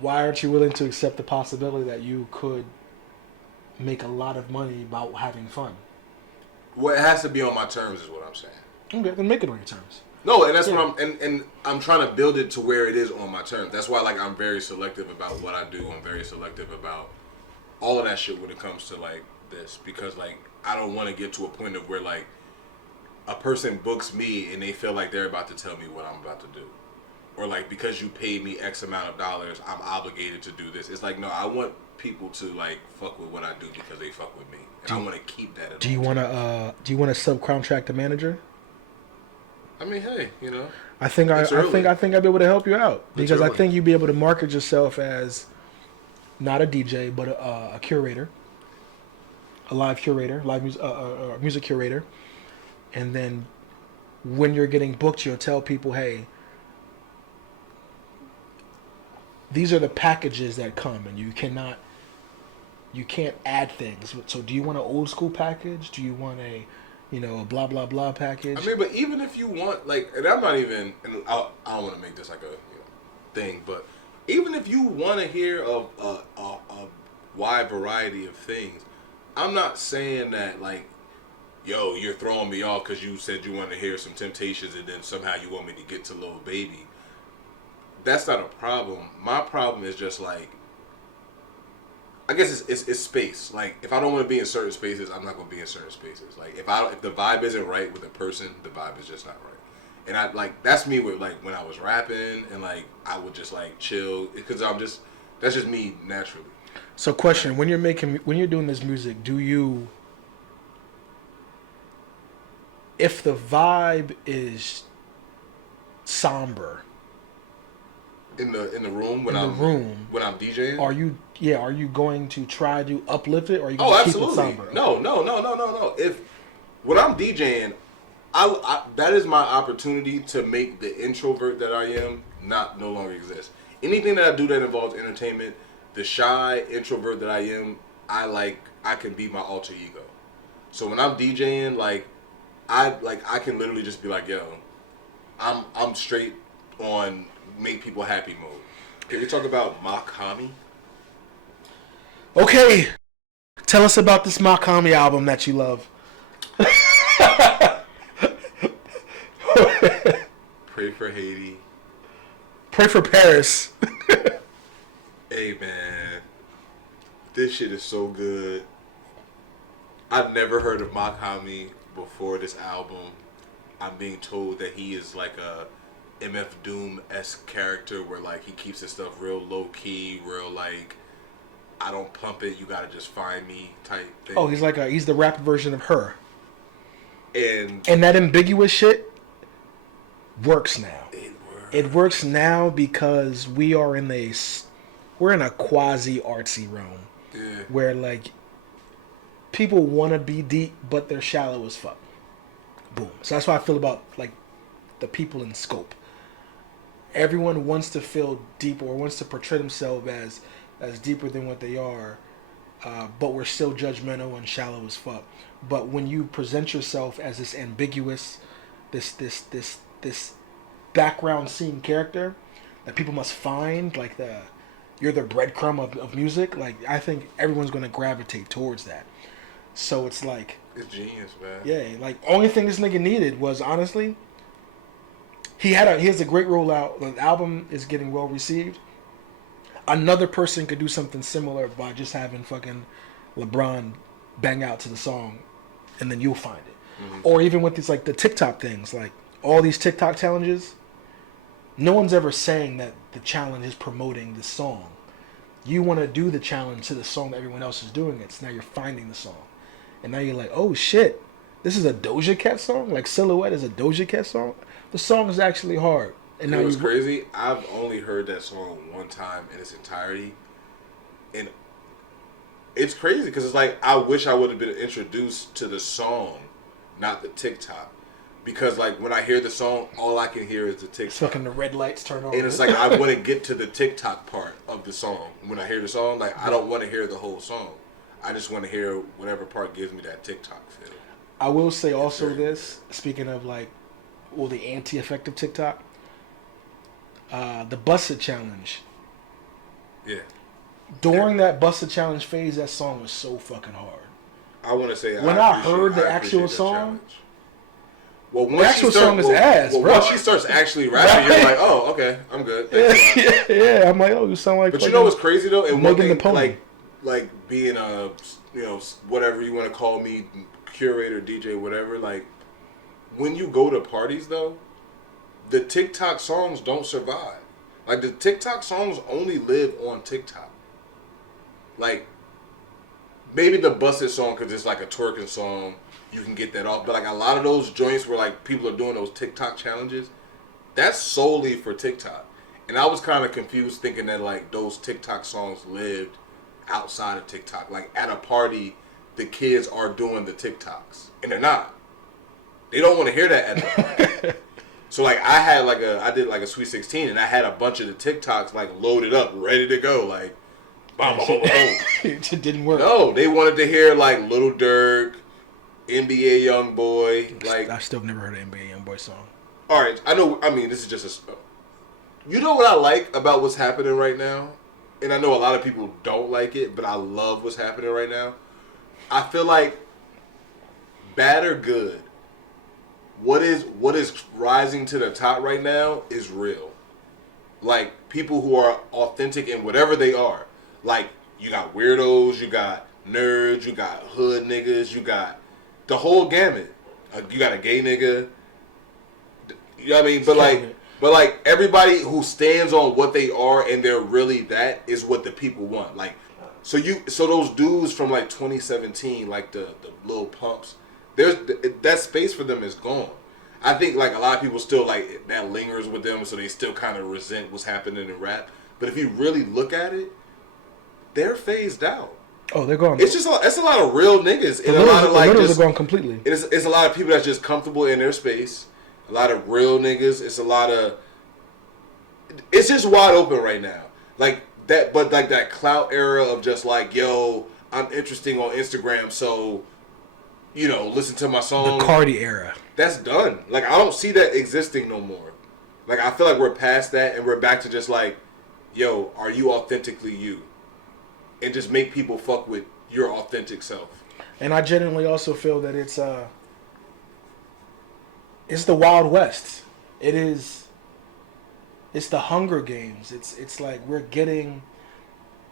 why aren't you willing to accept the possibility that you could make a lot of money about having fun? Well, it has to be on my terms, is what I'm saying. Okay, then make it on your terms. No, and that's what and I'm trying to build it to where it is on my terms. That's why like I'm very selective about what I do. I'm very selective about all of that shit when it comes to like this, because like I don't want to get to a point of where like a person books me and they feel like they're about to tell me what I'm about to do. Or like, because you paid me X amount of dollars, I'm obligated to do this. It's like, no, I want people to like fuck with what I do because they fuck with me, and I want to keep that. Do you want to subcontract a manager? I mean, hey, you know, I think I'd be able to help you out because I think you'd be able to market yourself as not a DJ but a curator, a live curator, music curator, and then when you're getting booked, you'll tell people, hey, these are the packages that come, and you can't add things. So do you want an old school package? Do you want a blah blah blah package? I mean, but even if you want like, and I'm not even, and I don't want to make this like a thing, but even if you want to hear a wide variety of things, I'm not saying that like, yo, you're throwing me off because you said you wanted to hear some Temptations and then somehow you want me to get to Lil Baby. That's not a problem. My problem is just like, I guess it's space. Like, if I don't want to be in certain spaces, I'm not going to be in certain spaces. Like, if the vibe isn't right with a person, the vibe is just not right. And I like, that's me with like when I was rapping and like I would just like chill because that's just me naturally. So question, when you're doing this music, if the vibe is somber in the room when I'm DJing, are you going to try to uplift it, or are you going to keep it somber? No. If when I'm DJing, that is my opportunity to make the introvert that I am no longer exist. Anything that I do that involves entertainment, the shy introvert that I am, I can be my alter ego. So when I'm DJing, I can literally just be like, yo, I'm straight on make people happy mode. Can we talk about Makami? Okay, tell us about this Makami album that you love. Pray for Haiti. Pray for Paris. Hey man, this shit is so good. I've never heard of Makami before this album. I'm being told that he is like a MF Doom-esque character where like he keeps his stuff real low key, real like I don't pump it, you gotta just find me type thing. Oh, he's the rap version of her. And that ambiguous shit works now. It works now because we're in a quasi artsy realm. Yeah. Where like people want to be deep, but they're shallow as fuck. Boom. So that's how I feel about like the people in Scope. Everyone wants to feel deep or wants to portray themselves as deeper than what they are, but we're still judgmental and shallow as fuck. But when you present yourself as this ambiguous, this background scene character that people must find, like you're the breadcrumb of music. Like I think everyone's gonna gravitate towards that. So it's like it's genius, man. Yeah, like only thing this nigga needed was honestly. He has a great rollout. The album is getting well received. Another person could do something similar by just having fucking LeBron bang out to the song, and then you'll find it. Mm-hmm. Or even with these like the TikTok things, like all these TikTok challenges. No one's ever saying that the challenge is promoting the song. You want to do the challenge to the song that everyone else is doing it. So now you're finding the song, and now you're like, oh shit, this is a Doja Cat song. Like Silhouette is a Doja Cat song. The song is actually hard. And now it was crazy. I've only heard that song one time in its entirety, and it's crazy because it's like I wish I would have been introduced to the song, not the TikTok, because like when I hear the song, all I can hear is the TikTok. It's fucking the red lights turn on, and it's like I want to get to the TikTok part of the song. When I hear the song, like I don't want to hear the whole song. I just want to hear whatever part gives me that TikTok feel. I will say also this. Speaking of like. Or the anti-effective TikTok, the Busted Challenge. Yeah. During that Busted Challenge phase, that song was so fucking hard. I want to say when I heard the actual song, well, the actual song is ass, bro. Once she starts actually rapping, you're like, oh, okay, I'm good. Yeah, I'm like, oh, you sound like. But you know what's crazy though, and one thing, the like being a, whatever you want to call me, curator, DJ, whatever, like. When you go to parties, though, the TikTok songs don't survive. Like, the TikTok songs only live on TikTok. Like, maybe the Busted song, because it's like a twerking song, you can get that off. But, like, a lot of those joints where, like, people are doing those TikTok challenges, that's solely for TikTok. And I was kind of confused thinking that, like, those TikTok songs lived outside of TikTok. Like, at a party, the kids are doing the TikToks. And they're not. They don't want to hear that at all. So like I did like a Sweet 16 and I had a bunch of the TikToks like loaded up, ready to go, like boom, boom, boom, boom. It didn't work. No, they wanted to hear like Lil Durk, NBA YoungBoy. Like I still never heard an NBA YoungBoy song. All right, I know. I mean, this is just you know what I like about what's happening right now, and I know a lot of people don't like it, but I love what's happening right now. I feel like bad or good. What is rising to the top right now is real. Like, people who are authentic in whatever they are. Like, you got weirdos, you got nerds, you got hood niggas, you got the whole gamut. You got a gay nigga. You know what I mean? But like everybody who stands on what they are and they're really that is what the people want. Like, so those dudes from like 2017, like the Lil Pumps, that space for them is gone. I think like a lot of people still like that lingers with them, so they still kind of resent what's happening in rap. But if you really look at it, they're phased out. Oh, they're gone. It's a lot of real niggas. And a lot of littles are gone completely. It's a lot of people that's just comfortable in their space. A lot of real niggas. It's a lot of... It's just wide open right now. Like that, but like that clout era of just like, yo, I'm interesting on Instagram, so, you know, listen to my song. The Cardi era. That's done. Like, I don't see that existing no more. Like, I feel like we're past that and we're back to just like, yo, are you authentically you? And just make people fuck with your authentic self. And I genuinely also feel that it's the Wild West. It's the Hunger Games. It's like we're getting,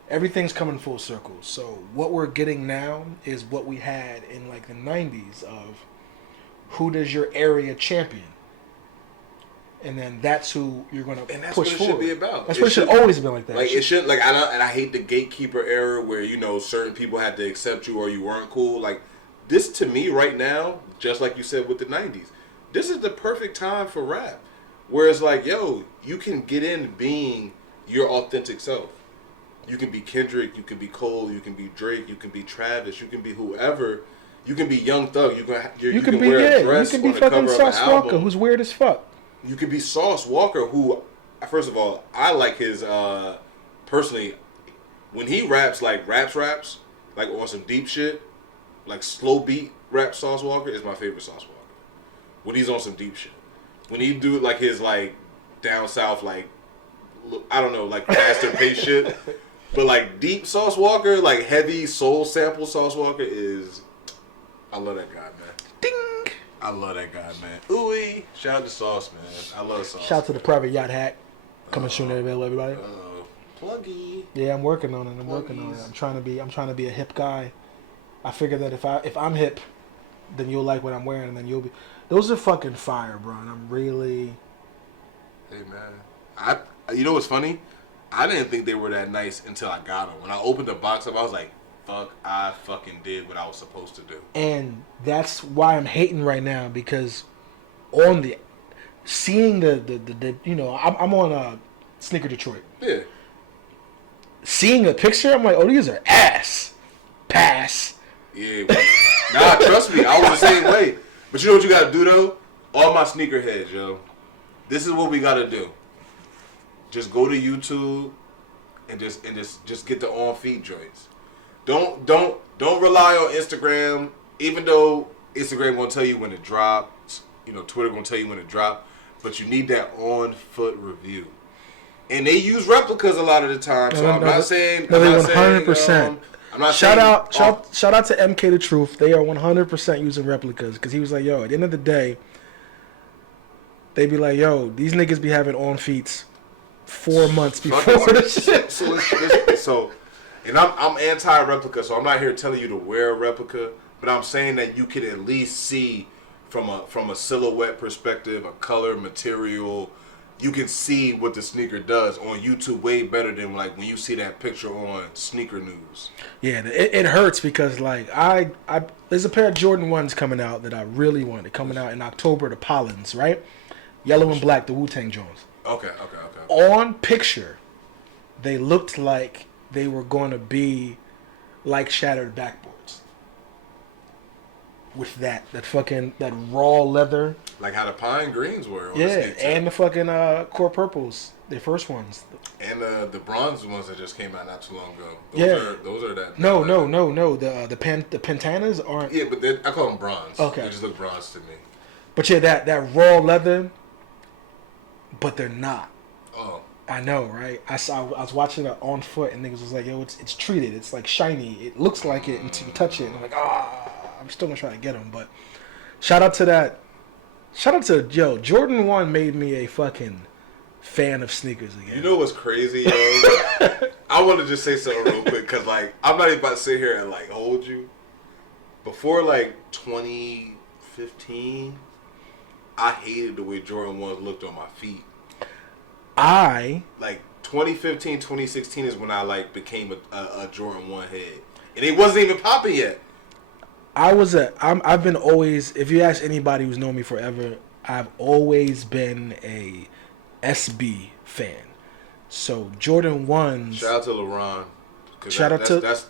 everything's coming full circle. So what we're getting now is what we had in like the 90s of who does your area champion? And then that's who you're going to push forward. And that's what it should be about. That's what it should always have been like that. Like, it should, like, I hate the gatekeeper era where, you know, certain people had to accept you or you weren't cool. Like, this to me right now, just like you said with the 90s, this is the perfect time for rap. Where it's like, yo, you can get in being your authentic self. You can be Kendrick, you can be Cole, you can be Drake, you can be Travis, you can be whoever. You can be Young Thug. You can be wear a dress you can be on the fucking cover Sauce of an album. Walker, who's weird as fuck. You could be Sauce Walker, who, first of all, I like his, personally, when he raps, like raps, like on some deep shit, like slow beat rap Sauce Walker is my favorite Sauce Walker. When he's on some deep shit. When he do like his like down south, like, I don't know, like faster pace shit. But like deep Sauce Walker, like heavy soul sample Sauce Walker is, I love that guy, man. Ding! I love that guy, man. Ooh-wee. Shout out to Sauce, man. I love Sauce. Shout out to the Private Yacht Hack. Coming soon, everybody. Pluggy. Yeah, I'm working on it. I'm trying to be a hip guy. I figure that if I'm hip, then you'll like what I'm wearing, and then you'll be. Those are fucking fire, bro. And I'm really. Hey, man. You know what's funny? I didn't think they were that nice until I got them. When I opened the box up, I was like, fuck, I fucking did what I was supposed to do. And that's why I'm hating right now, because on the seeing the you know, I'm on Sneaker Detroit. Yeah. Seeing a picture, I'm like, oh, these are ass. Pass. Yeah. Nah, trust me, I was the same way. But you know what you gotta do though? All my sneakerheads, yo. This is what we gotta do. Just go to YouTube and just get the on feet joints. Don't rely on Instagram, even though Instagram gonna tell you when it drops. You know, Twitter gonna tell you when it drops. But you need that on foot review. And they use replicas a lot of the time. So I'm not saying 100%. I'm not shout saying, out to MK the Truth. They are 100% using replicas, because he was like, yo, at the end of the day, they be like, yo, these niggas be having on feet 4 months before the shit. So, and I'm anti-replica, so I'm not here telling you to wear a replica, but I'm saying that you can at least see from a silhouette perspective, a color, material. You can see what the sneaker does on YouTube way better than like when you see that picture on Sneaker News. Yeah, it hurts because like I there's a pair of Jordan 1s coming out that I really want. They're coming out in October, the Pollens, right? Yellow and black, the Wu-Tang Jones. Okay. On picture, they looked like they were going to be like shattered backboards. With that raw leather. Like how the pine greens were. On yeah, the and the fucking core purples, their first ones. And the bronze ones that just came out not too long ago. Those are that. No. The Pentanas aren't. Yeah, but I call them bronze. Okay. They just look bronze to me. But yeah, that raw leather. But they're not. Oh. I know, right? I was watching it on foot, and niggas was like, yo, it's treated. It's like shiny. It looks like it until you touch it. And I'm like, I'm still gonna try to get them. But shout out to Jordan 1 made me a fucking fan of sneakers again. You know what's crazy, yo? I want to just say something real quick, because like I'm not even about to sit here and like hold you. Before like 2015, I hated the way Jordan 1s looked on my feet. Like 2015, 2016 is when I like became a Jordan 1 head, and it wasn't even popping yet. I've been always, if you ask anybody who's known me forever, I've always been a SB fan. So Jordan 1s. Shout out to LeBron. 'Cause Shout out to that's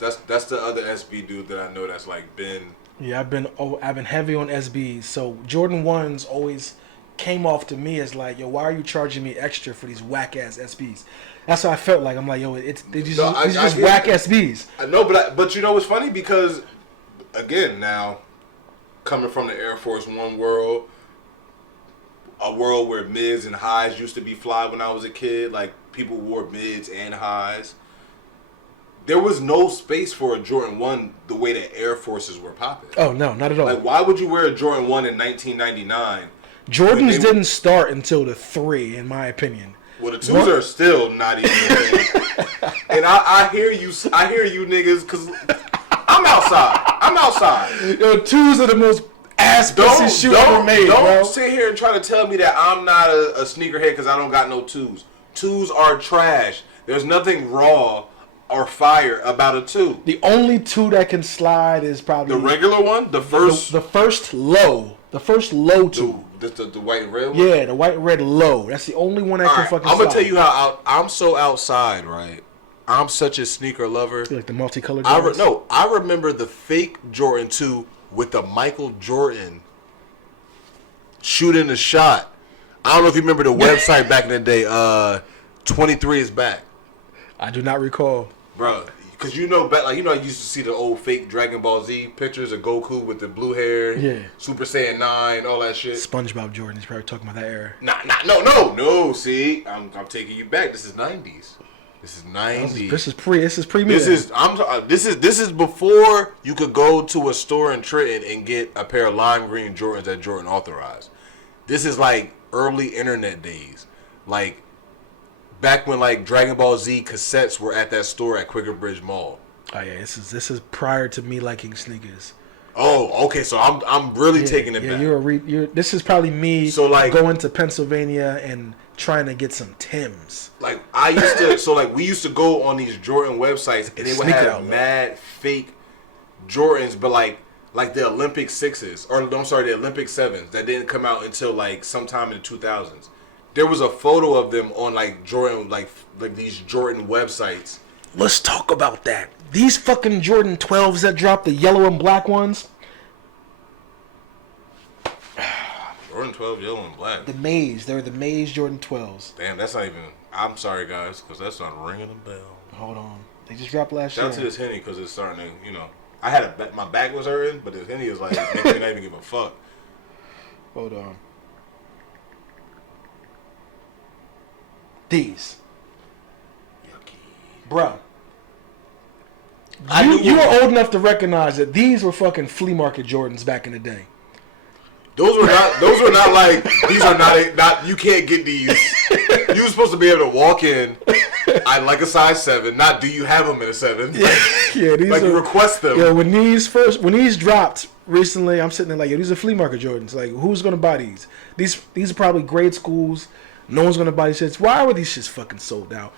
the other SB dude that I know that's like been. yeah. I've been heavy on SBs. So Jordan 1s always came off to me as like, yo, why are you charging me extra for these whack ass SBs? That's how I felt like. I'm like, yo, these are just whack SBs. I know, but you know what's funny, because again, now coming from the Air Force One world, a world where mids and highs used to be fly when I was a kid, like people wore mids and highs. There was no space for a Jordan 1 the way that Air Forces were popping. Oh no, not at all. Like, why would you wear a Jordan 1 in 1999? Jordans didn't start until the 3, in my opinion. Well, the 2s are still not even a thing. And I hear you niggas, because I'm outside. Yo, 2s are the most ass pussy shoe ever made, don't bro. sit here and try to tell me that I'm not a sneakerhead because I don't got no 2s. 2s are trash. There's nothing raw or fire about a 2. The only 2 that can slide is probably The regular one, the first, the first low 2. the white and red one. Yeah, the white and red low. That's the only one that All can right, fucking I'm slide. gonna tell you how I'm so outside, right? I'm such a sneaker lover. Like the multicolored. I remember the fake Jordan 2 with the Michael Jordan shooting the shot. I don't know if you remember the website back in the day. 23 is back, I do not recall. bro. Because I used to see the old fake Dragon Ball Z pictures of Goku with the blue hair, Yeah. Super Saiyan 9, all that shit. SpongeBob Jordan. He's probably talking about that era. No. See, I'm taking you back. This is 90s. This is 90s. This is pre. This This is before you could go to a store in Trenton and get a pair of lime green Jordans that Jordan authorized. This is like early internet days, like back when like Dragon Ball Z cassettes were at that store at Quicker Bridge Mall. Oh yeah, this is prior to me liking sneakers. Oh, okay. So I'm really taking it yeah, back. this is probably me So, like, going to Pennsylvania and trying to get some Timbs. Like I used to, we used to go on these Jordan websites and they would Sneaker have outlet. mad fake Jordans, but like the Olympic 6s, or I'm sorry, the Olympic 7s that didn't come out until like sometime in the 2000s. There was a photo of them on like Jordan, like these Jordan websites. Let's talk about that. These fucking Jordan 12s that dropped, the yellow and black ones. Jordan 12, yellow and black. The Maze. They're the Maze Jordan 12s. Damn, that's not even. I'm sorry, guys, because that's not ringing a bell. Hold on. They just dropped last Shout out to year. this Henny because it's starting to, I had my back was hurting, but this Henny is like making me not even give a fuck. Hold on. These. Bruh. You are old enough to recognize that these were fucking flea market Jordans back in the day. Those were not like, these are not you can't get these. You were supposed to be able to walk in. I like a size 7. Not do you have them in a 7? Yeah, these like are, you request them. Yeah, when these dropped recently, I'm sitting there like, yo, these are flea market Jordans. Like, who's gonna buy these? These are probably grade schools. No one's gonna buy these shits. Why were these shits fucking sold out?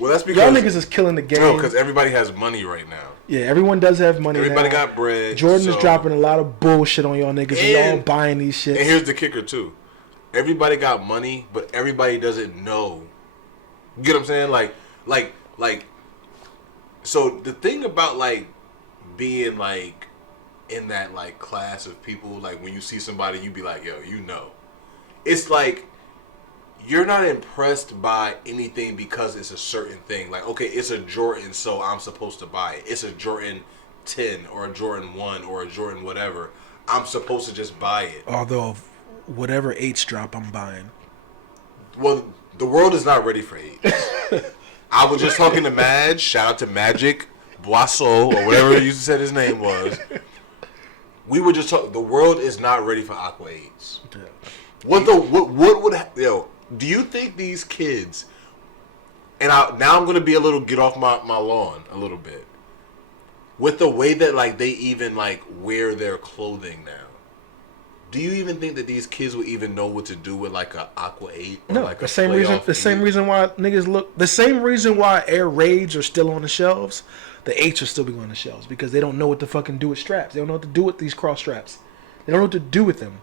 Well, that's because Y'all niggas is killing the game. No, because everybody has money right now. Yeah, everyone does have money. Everybody now. got bread. Jordan is so- dropping a lot of bullshit on y'all niggas. And y'all buying these shits. And here's the kicker too. Everybody got money, but everybody doesn't know. You get what I'm saying? Like. So the thing about like being like in that like class of people, like when you see somebody, you be like, yo, it's like you're not impressed by anything because it's a certain thing. Like, okay, it's a Jordan, so I'm supposed to buy it. It's a Jordan 10 or a Jordan 1 or a Jordan whatever. I'm supposed to just buy it. Although, whatever 8s drop, I'm buying. Well, the world is not ready for 8. I was just talking to Madge. Shout out to Magic Boisseau or whatever you said his name was. We were just talking. The world is not ready for Aqua 8s. What would do you think these kids? And now I'm gonna be get off my lawn a little bit. With the way that like they even like wear their clothing now. Do you even think that these kids would even know what to do with like a Aqua 8? Or No, like the same reason why niggas look. The same reason why Air Raids are still on the shelves. The 8s are still being on the shelves because they don't know what to fucking do with straps. They don't know what to do with these cross straps. They don't know what to do with them.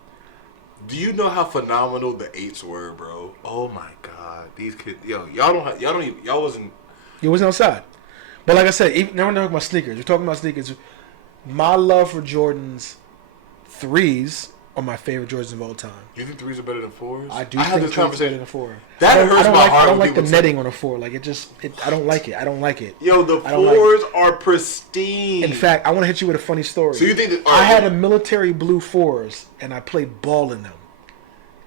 Do you know how phenomenal the 8s were, bro? Oh my god, these kids, y'all wasn't. It wasn't outside. But like I said, even, now we're talking about sneakers. We're talking about sneakers. My love for Jordans 3s are my favorite Jordans of all time. You think threes are better than fours? I do had think this Jordans better conversation. than a 4. That hurts I don't my like, heart I don't when like the people netting on a 4. Like I don't like it. I don't like it. Yo, the I don't like it. fours are pristine. In fact, I want to hit you with a funny story. So you think that I had a military blue 4s and I played ball in them.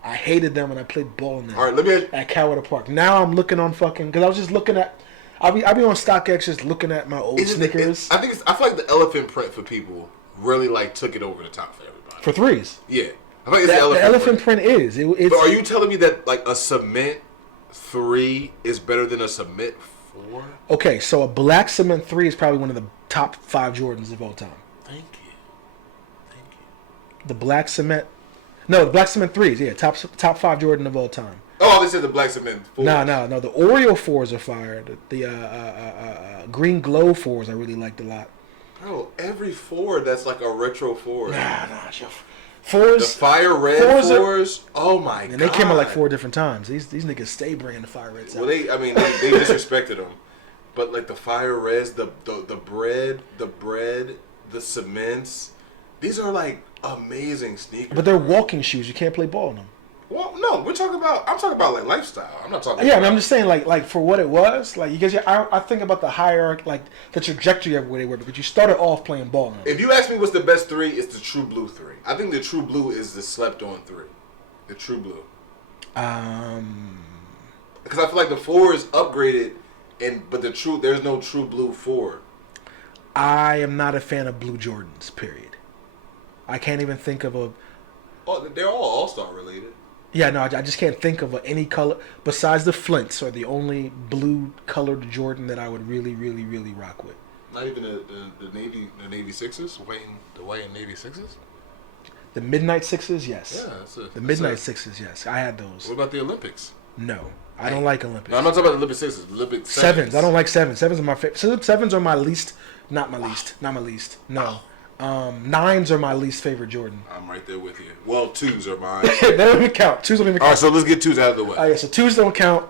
I hated them and I played ball in them. All right, let me ask, At Coweta Park. Now I'm looking on fucking because I was just looking at. I be on StockX just looking at my old Snickers I think I feel like the elephant print for people really like took it over the top for everybody. for 3s. Yeah, I feel like it's The elephant print is. It's, But are you telling me that like a cement 3 is better than a cement 4? okay, so a black cement 3 is probably one of the top 5 Jordans of all time. Thank you. The black cement. No, the black cement 3s. Yeah, top 5 Jordan of all time. Oh, they said the black cement 4. No. The Oreo 4s are fire. The green glow 4s I really liked a lot. Bro, every 4 that's like a retro 4. Nah, Joe. The 4s. fire red 4s are- 4s. Oh my god. And they came out like 4 different times. These niggas stay bringing the fire reds out. Well, they disrespected them, but like the fire reds, the bread, the cements, these are like amazing sneakers. But they're walking shoes. You can't play ball in them. Well, no, I'm talking about like lifestyle. I'm not talking. Yeah, I about, mean, I'm just saying, like for what it was, like because I think about the hierarchy, like the trajectory of where they were, because you started off playing ball. In them. If you ask me what's the best 3, it's the True Blue 3. I think the True Blue is the slept on 3. The True Blue. Because I feel like the 4 is upgraded, but there's no True Blue 4. I am not a fan of blue Jordans. Period. I can't even think of a. Oh, they're all All-Star related. Yeah, no, I just can't think of any color besides the Flints are the only blue colored Jordan that I would really, really, really rock with. Not even the Navy Sixes. The white and navy sixes? The Midnight Sixes, yes. Yeah, that's The Midnight Sixes, yes. I had those. What about the Olympics? No, I don't like Olympics. No, I'm not talking about the Olympic Sixes. The Olympic Sevens. I don't like sevens. Sevens are my favorite. Sevens are my least. Not my least. Not my least. No. Nines are my least favorite Jordan. I'm right there with you. Well, 2s are mine. They don't even count. Twos don't even All right, count. so let's get 2s out of the way. Yeah, so twos don't count.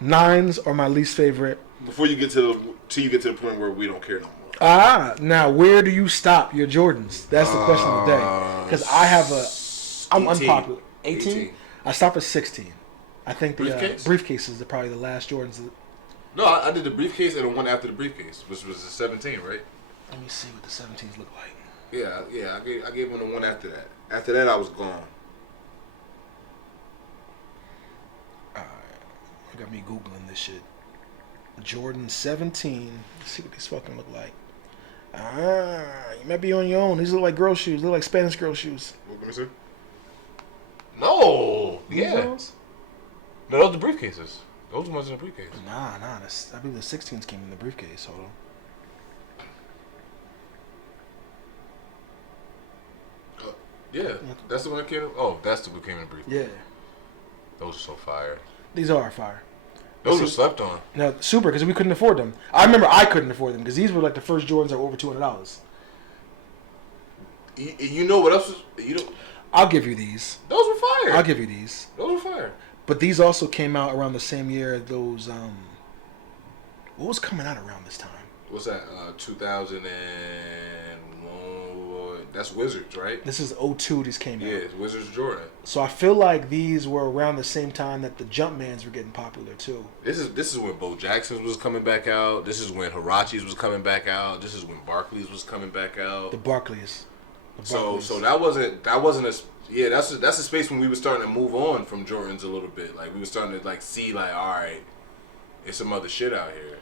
Nines are my least favorite. Before you get to the point where we don't care no more. Now where do you stop your Jordans? That's the question of the day. Because I have I'm 18. unpopular. 18? I stopped at 16. I think the Briefcase? briefcases are probably the last Jordans. No, I did the briefcase and the one after the briefcase, which was the 17, right? Let me see what the 17s look like. Yeah. I gave him the one after that. After that, I was gone. You got me Googling this shit. Jordan 17. Let's see what these fucking look like. You might be on your own. These look like girl shoes. They look like Spanish girl shoes. What can I say? No. These Yeah. ones? No, those are the briefcases. Those are the ones in the briefcase. Nah. I believe the 16s came in the briefcase. Hold on. Yeah, that's the one that came. Oh, that's the one that came in the briefcase. Yeah. Those are so fire. These are fire. Those are slept on. No, super, because we couldn't afford them. I remember I couldn't afford them because these were like the first Jordans that were over $200. You know what else? I'll give you these. Those were fire. I'll give you these. Those were fire. But these also came out around the same year. Those what was coming out around this time? What's that? 2001. That's Wizards, right? This is 02. These came out. Yeah, it's Wizards Jordan. So I feel like these were around the same time that the Jumpmans were getting popular too. This is when Bo Jackson's was coming back out. This is when Huarache's was coming back out. This is when Barkley's was coming back out. The Barclays. So that wasn't a yeah. That's a space when we were starting to move on from Jordans a little bit. Like we were starting to like see like, all right, it's some other shit out here.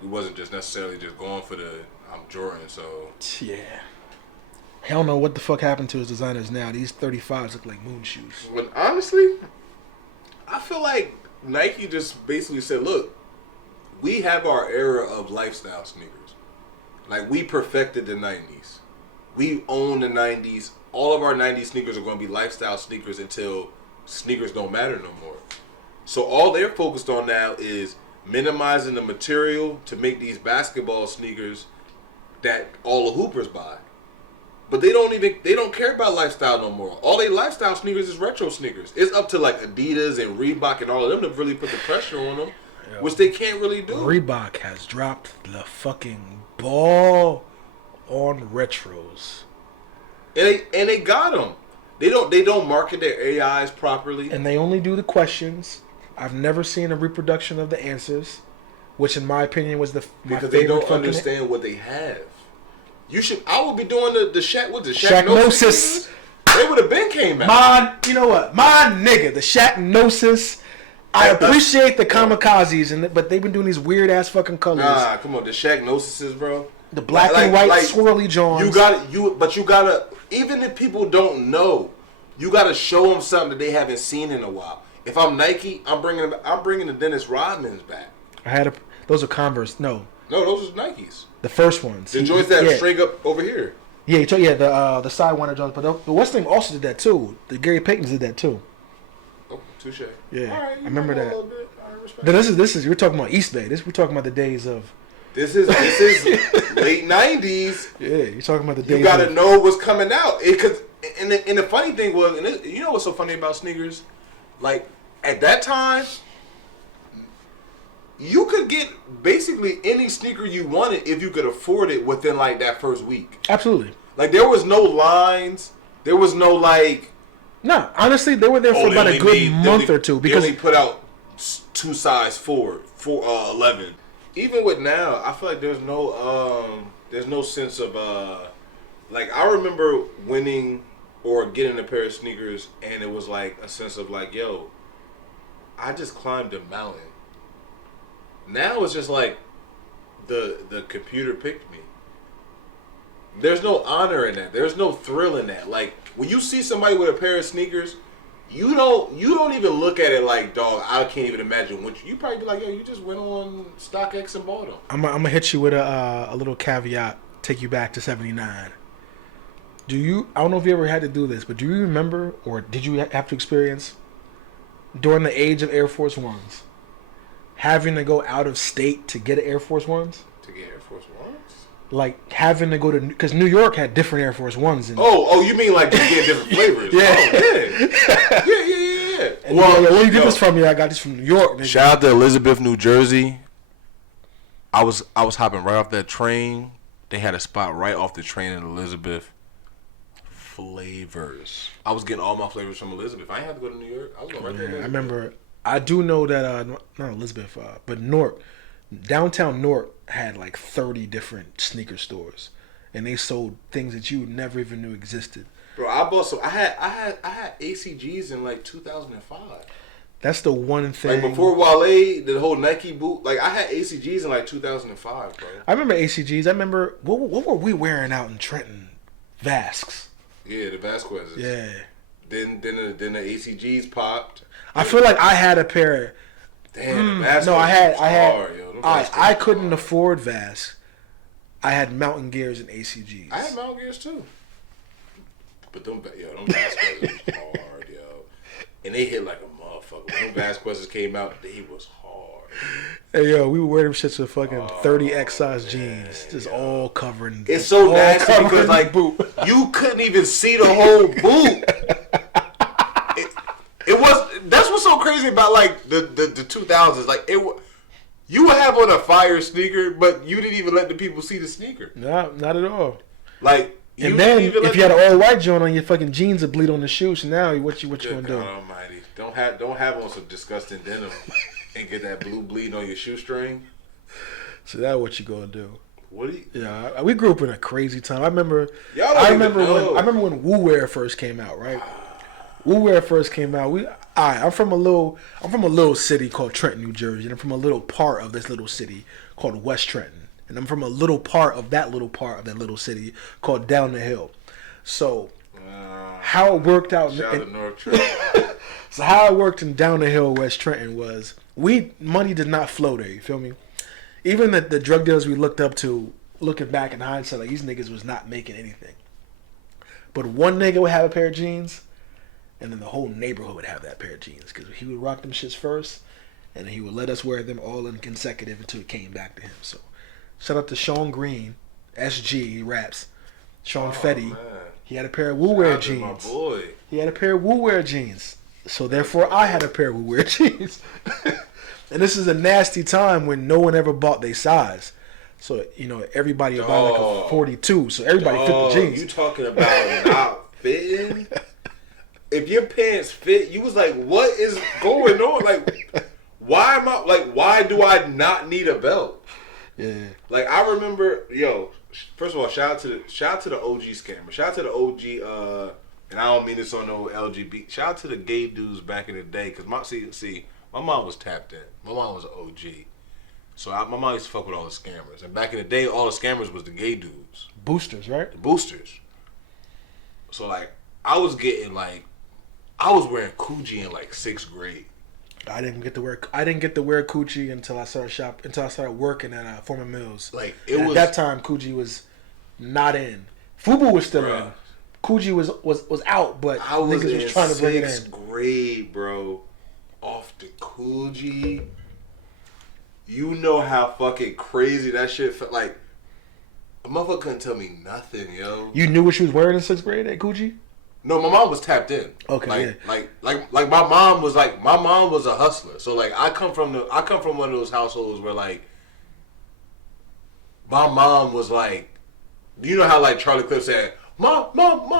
We wasn't just necessarily just going for the I'm Jordan. So Yeah. I don't know what the fuck happened to his designers now. These 35s look like moon shoes. But honestly, I feel like Nike just basically said, look, we have our era of lifestyle sneakers. Like, we perfected the 90s. We own the 90s. All of our 90s sneakers are going to be lifestyle sneakers until sneakers don't matter no more. So all they're focused on now is minimizing the material to make these basketball sneakers that all the hoopers buy. But they don't care about lifestyle no more. All they lifestyle sneakers is retro sneakers. It's up to like Adidas and Reebok and all of them to really put the pressure on them. which they can't really do. Reebok has dropped the fucking ball on retros. And they got them. They don't market their AIs properly. And they only do the questions. I've never seen a reproduction of the answers, which in my opinion was my because they favorite don't understand what they have. I would be doing the Shaq with the Shaqnosis. They would have been came out. You know what? My nigga, the Shaqnosis. I appreciate the kamikazes, but they've been doing these weird ass fucking colors. Nah, come on, the Shaqnosis, bro. The black and white swirly Johns. You gotta. Even if people don't know, you gotta show them something that they haven't seen in a while. If I'm Nike, I'm bringing the Dennis Rodmans back. Those are Converse. No, those are Nikes. The first ones. The joints that string up over here. Yeah, the Sidewinder Jones, but the West Wing also did that too. The Gary Paytons did that too. Oh, touche. Yeah, all right, I remember that. Then this is we're talking about East Bay. We're talking about the days of. This is late '90s. Yeah, you're talking about the days. You gotta know what's coming out. And the funny thing was, you know what's so funny about sneakers? Like at that time, you could get basically any sneaker you wanted if you could afford it within like that first week. Absolutely. Like there was no lines. There was no like. No, honestly, they were there for about a good month or two because they only put out 2 size 11. Even with now, I feel like there's no sense of like I remember winning or getting a pair of sneakers and it was like a sense of like, yo, I just climbed a mountain. Now it's just like the computer picked me. There's no honor in that. There's no thrill in that. Like when you see somebody with a pair of sneakers, you don't even look at it like, dog, I can't even imagine what you probably be like, yo, you just went on StockX and bought them. I'm gonna hit you with a little caveat, take you back to '79. I don't know if you ever had to do this, but do you remember or did you have to experience during the age of Air Force Ones having to go out of state to get Air Force Ones? To get Air Force Ones? Like having to go to, because New York had different Air Force Ones. Oh, you mean like you get different flavors? Yeah. Oh, yeah. And where you get this from? Yeah, I got this from New York. Nigga. Shout out to Elizabeth, New Jersey. I was hopping right off that train. They had a spot right off the train in Elizabeth. Flavors. I was getting all my flavors from Elizabeth. I ain't had to go to New York. I was going right there. I remember. I do know that not Elizabeth, but Newark, downtown Newark had like 30 different sneaker stores, and they sold things that you never even knew existed. Bro, I had ACGs in like 2005. That's the one thing. Like before Wale, the whole Nike boot. Like I had ACGs in like 2005, bro. I remember ACGs. I remember what were we wearing out in Trenton? Vasques. Yeah, the Vasquez's. Yeah. Then the ACGs popped. I feel like I had a pair. Damn, the Vasquez. No, I had. Hard, yo. I couldn't afford Vasques. I had Mountain Gears and ACGs. I had Mountain Gears too. But them Vasquez's was hard, yo. And they hit like a motherfucker. When them Vasquez's came out, they was hard. Hey, yo, we were wearing them shits with fucking 30X size jeans. Just all covered. It's so nasty because, like, you couldn't even see the whole boot. That's what's so crazy about, like, the 2000s. Like, you would have on a fire sneaker, but you didn't even let the people see the sneaker. No, not at all. Like, and then if you had an all white joint on, your fucking jeans would bleed on the shoes. So now what you gonna do? God Almighty, don't have on some disgusting denim and get that blue bleed on your shoestring. So that's what you gonna do? What do you? Yeah, we grew up in a crazy time. I remember when Woo Wear first came out, right? Woo Wear first came out. I'm from a little city called Trenton, New Jersey, and I'm from a little part of this little city called West Trenton. And I'm from a little part of that little city called Down the Hill. So how it worked out in North Trenton. So how it worked in Down the Hill, West Trenton was money did not flow there, you feel me? Even the drug dealers we looked up to, looking back in hindsight, like these niggas was not making anything. But one nigga would have a pair of jeans, and then the whole neighborhood would have that pair of jeans because he would rock them shits first, and then he would let us wear them all in consecutive until it came back to him. So shout out to Sean Green, SG, he raps. Sean Fetty, man. He had a pair of Woo Wear jeans. My boy. He had a pair of Woo Wear jeans. So therefore I had a pair of Woo Wear jeans. And this is a nasty time when no one ever bought their size. So, everybody would buy like a 42. So everybody fit the jeans. You talking about not fitting? If your pants fit, you was like, what is going on? Like, why do I not need a belt? Yeah. Like, I remember, first of all, shout out to the OG scammer. Shout out to the OG, and I don't mean this on no LGBT. Shout out to the gay dudes back in the day, because my mom was tapped in. My mom was an OG. So my mom used to fuck with all the scammers. And back in the day, all the scammers was the gay dudes. Boosters, right? The boosters. So, like, I was wearing Coogi in, like, 6th grade. I didn't get to wear Coogi until I started working at Former Mills. Like, at that time, Coogi was not in. Fubu was still in. Coogi was out, but I was niggas was trying to bring it in. 6th grade, bro. Off the Coogi. You know how fucking crazy that shit felt. Like, a motherfucker couldn't tell me nothing, yo. You knew what she was wearing in 6th grade at Coogi? No, my mom was tapped in. Okay, like my mom was a hustler. So like I come from one of those households where like my mom was like, you know how like Charlie Cliff said, my mom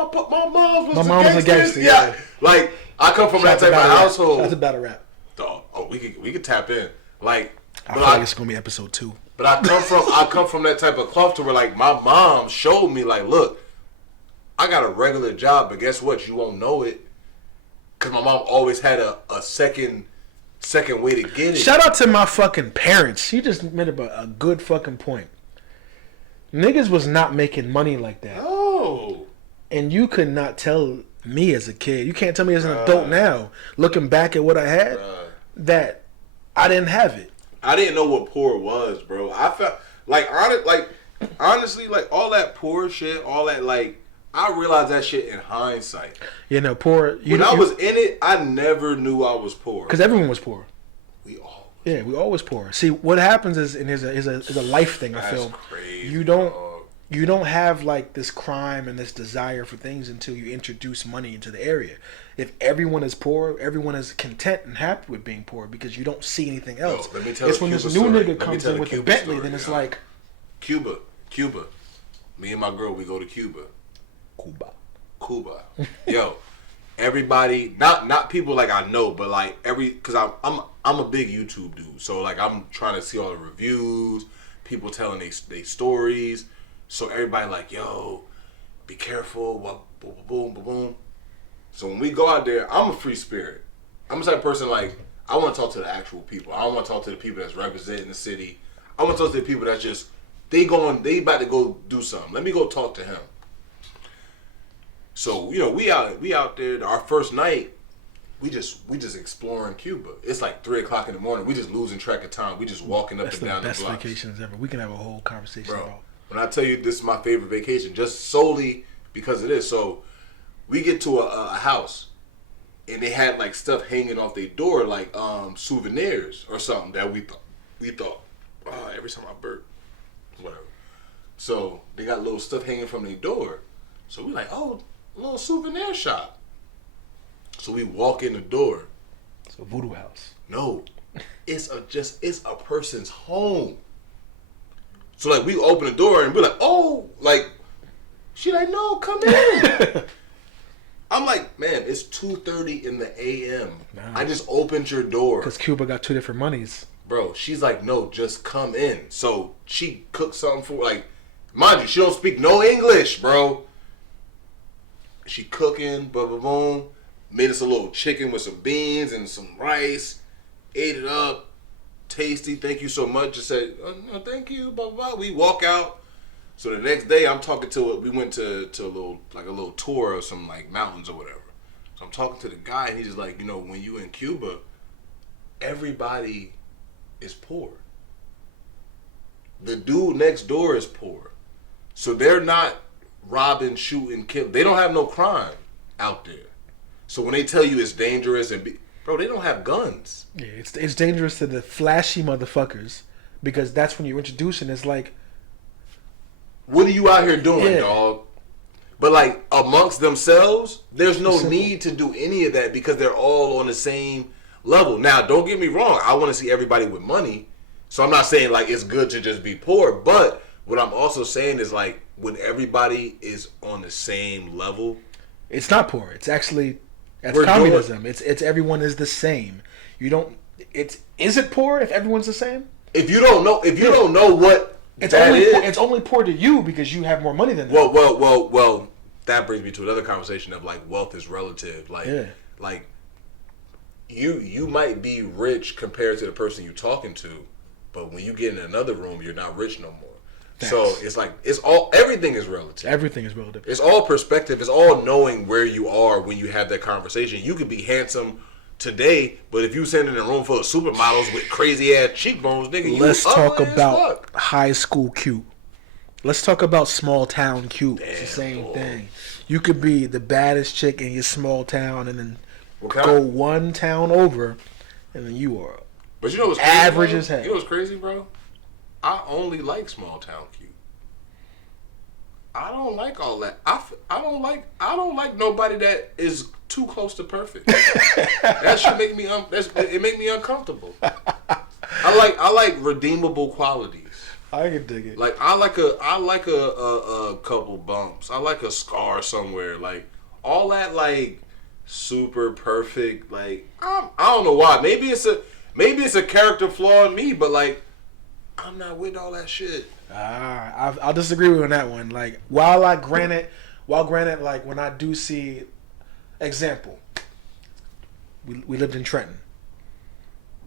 was a gangster. Yeah. Like I come from that type of household. That's a battle rap. Oh, we could tap in. Like I feel like it's gonna be episode 2. But I come from that type of cloth to where like my mom showed me like, look, I got a regular job, but guess what? You won't know it. Cause my mom always had a second way to get it. Shout out to my fucking parents. She just made a good fucking point. Niggas was not making money like that. Oh. And you could not tell me as a kid. You can't tell me as an adult now, looking back at what I had, that I didn't have it. I didn't know what poor was, bro. I felt honestly, like all that poor shit, all that like, I realized that shit in hindsight. Poor. When I was in it, I never knew I was poor. Because everyone was poor. We all. We always poor. See, what happens is, and is a life thing. I feel crazy. You don't have like this crime and this desire for things until you introduce money into the area. If everyone is poor, everyone is content and happy with being poor because you don't see anything else. Yo, let me tell it's when this new nigga comes in with a Bentley, then it's like Cuba. Me and my girl, we go to Cuba. Cuba. Yo, everybody, not people like I know, but like cause I'm a big YouTube dude. So like I'm trying to see all the reviews, people telling they stories. So everybody like, yo, be careful, boom, boom, boom, boom. So when we go out there, I'm a free spirit. I'm the type of person like, I want to talk to the actual people. I don't want to talk to the people that's representing the city. I want to talk to the people that's just, they about to go do something. Let me go talk to him. So, we out there, our first night, we just exploring Cuba. It's like 3:00 in the morning. We just losing track of time. We just walking up and down the blocks. That's the best vacations ever. We can have a whole conversation about. When I tell you this is my favorite vacation, just solely because of this. So, we get to a house, and they had like stuff hanging off their door, like souvenirs or something that we thought, every time I burp, whatever. So they got little stuff hanging from their door. So we like, oh, a little souvenir shop. So we walk in the door. It's a voodoo house. No, it's a person's home. So like we open the door and we're like, oh, like she like, no, come in. I'm like, man, it's 2:30 in the a.m. Nah. I just opened your door. Because Cuba got 2 different monies. Bro, she's like, no, just come in. So she cooked something for, like, mind you, she don't speak no English, bro. She cooking, boom. Made us a little chicken with some beans and some rice. Ate it up. Tasty, thank you so much. Just said, oh, no, thank you, blah, blah, blah. We walk out. So the next day, I'm talking to we went to a little tour of some like mountains or whatever. So I'm talking to the guy, and he's just like, when you in Cuba, everybody is poor. The dude next door is poor, so they're not robbing, shooting, killing. They don't have no crime out there. So when they tell you it's dangerous bro, they don't have guns. Yeah, it's dangerous to the flashy motherfuckers because that's when you're introducing. It's like, what are you out here doing, dog? But like amongst themselves, there's no need to do any of that because they're all on the same level. Now, don't get me wrong. I want to see everybody with money. So I'm not saying like it's good to just be poor. But what I'm also saying is like when everybody is on the same level. It's not poor. It's actually that's We're communism. It's everyone is the same. You don't. Is it poor if everyone's the same? If you don't know what It's that only is, it's only poor to you because you have more money than them. well. That brings me to another conversation of like wealth is relative. Like, Yeah. like you might be rich compared to the person you're talking to, but when you get in another room, you're not rich no more. Facts. So it's like everything is relative. Everything is relative. It's all perspective. It's all knowing where you are when you have that conversation. You could be handsome today, but if you send in a room full of supermodels with crazy ass cheekbones, nigga, Let's you talk ugly as about fuck. high school cute. Let's talk about small town cute. It's the Damn, same boy. thing. You could be the baddest chick in your small town and then What kind go of- one town over, and then you are. But you know what's crazy, Average bro? as hell. You know what's crazy, bro? I only like small town cute. I don't like all that. I don't like nobody that is too close to perfect. That should make me it make me uncomfortable. I like redeemable qualities. I can dig it. Like I like a couple bumps. I like a scar somewhere. Like all that like super perfect. Like I don't know why. Maybe it's a character flaw in me, but like I'm not with all that shit. I'll disagree with you on that one. Like while granted, like when I do see, example, we lived in Trenton.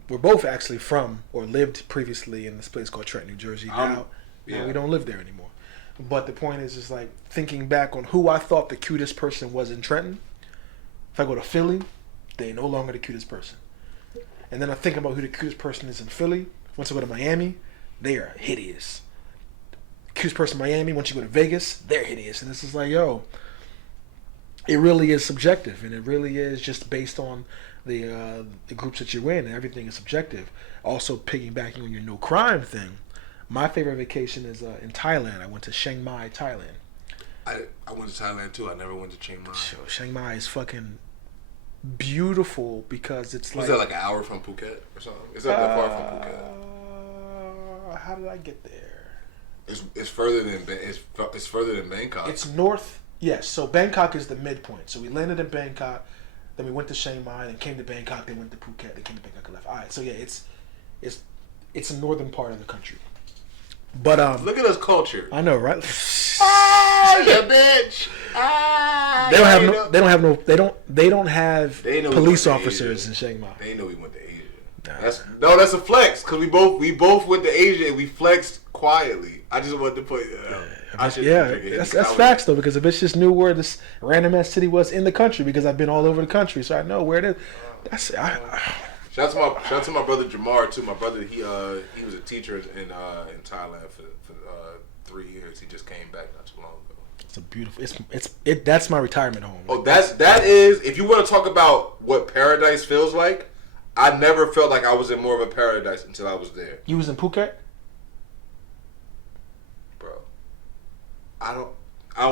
We're both actually from or lived previously in this place called Trenton, New Jersey. Now we don't live there anymore. But the point is like thinking back on who I thought the cutest person was in Trenton. If I go to Philly, they're no longer the cutest person. And then I think about who the cutest person is in Philly. Once I go to Miami, they are hideous. Cutest person in Miami, once you go to Vegas, they're hideous. And this is like, yo, it really is subjective. And it really is just based on the groups that you're in. And everything is subjective. Also, piggybacking on your no crime thing, my favorite vacation is in Thailand. I went to Chiang Mai, Thailand. I went to Thailand too. I never went to Chiang Mai. So Chiang Mai is fucking beautiful because it's Was like... that like an hour from Phuket or something? Is that that far from Phuket? How did I get there? It's further than it's further than Bangkok. It's north. Yes. So Bangkok is the midpoint. So we landed in Bangkok, then we went to Chiang Mai, then came to Bangkok, then went to Phuket, then came to Bangkok and left. All right. So yeah, it's the northern part of the country. But look at us culture. I know, right? Ah, you bitch. Ah, They don't have They know we police went to officers Asia. in Chiang Mai. They know we went to Asia. Nah. That's a flex because we both went to Asia and we flexed quietly. I just wanted to point that out. I shouldn't be drinking That's Hennessy. facts though, because a bitch just knew where this random ass city was in the country because I've been all over the country, so I know where it is. Shout out to my brother Jamar too. My brother he was a teacher in Thailand for 3 years. He just came back not too long ago. It's a beautiful. That's my retirement home. Oh, that is. If you want to talk about what paradise feels like, I never felt like I was in more of a paradise until I was there, You was in Phuket? bro. I don't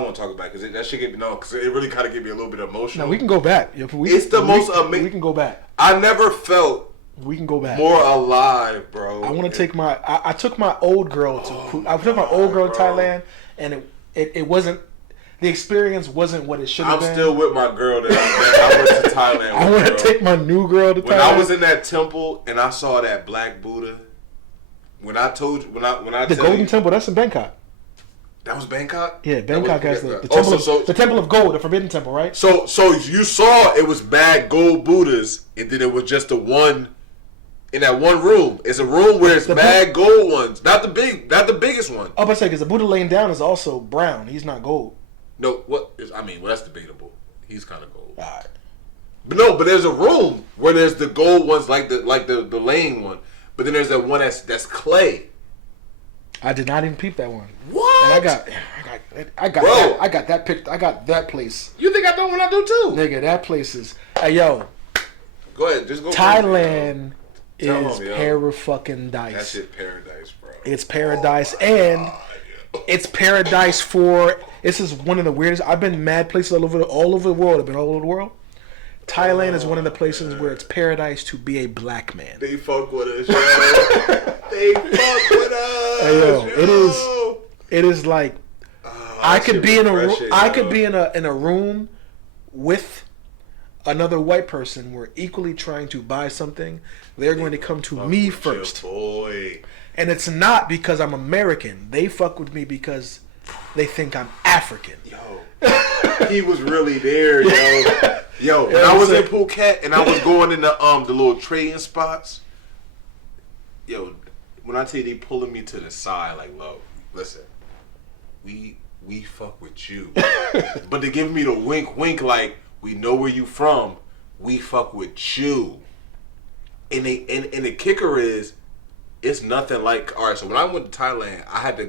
want to talk about it because that shit get me because it really kind of get me a little bit emotional. No, we can go back. It's the most amazing. We can go back. I never felt We can go back. more alive, bro. I want to take my. I took my old girl to. I took my old girl to bro. Thailand, and it wasn't. The experience wasn't what it should have I'm been. still with my girl that I went to Thailand with. I want to bro. take my new girl to Thailand. When I was in that temple and I saw that black Buddha, when I told you, when I the tell Golden you, Temple. That's in Bangkok. that was Bangkok. Yeah, That was Bangkok has the Bangkok. temple. Oh, The Temple of Gold, the Forbidden Temple, right? So you saw it was bad gold Buddhas, and then it was just the one in that one room. It's a room where it's The bad gold ones, not the biggest one. Oh, but say because the Buddha laying down is also brown. He's not gold. No, well that's debatable. He's kind of gold. All right. But there's a room where there's the gold ones like the laying one, but then there's that one that's clay. I did not even peep that one. What? And I got Bro. that. I got that picked. I got that place. You think I don't when I do too? Nigga, that place is. Hey yo, Go ahead, just go. Thailand Tell is him, yo. para-fucking-dice. That shit paradise, bro. It's paradise, and it's paradise for. This is one of the weirdest. I've been mad places all over the world. I've been all over the world. Thailand is one of the places where it's paradise to be a black man. They fuck with us, yo. They fuck with us. Hey, yo, yo. it is like I could be in a room with another white person. We're equally trying to buy something. They're going to come to me first. Boy. And it's not because I'm American. They fuck with me because they think I'm African. Yo, he was really there, yo. Yo, when I was in Phuket and I was going in the little trading spots, yo, when I tell you they pulling me to the side, like, look, listen, we fuck with you, but they giving me the wink, like, we know where you from, we fuck with you, and the kicker is, it's nothing like, all right. So when I went to Thailand, I had to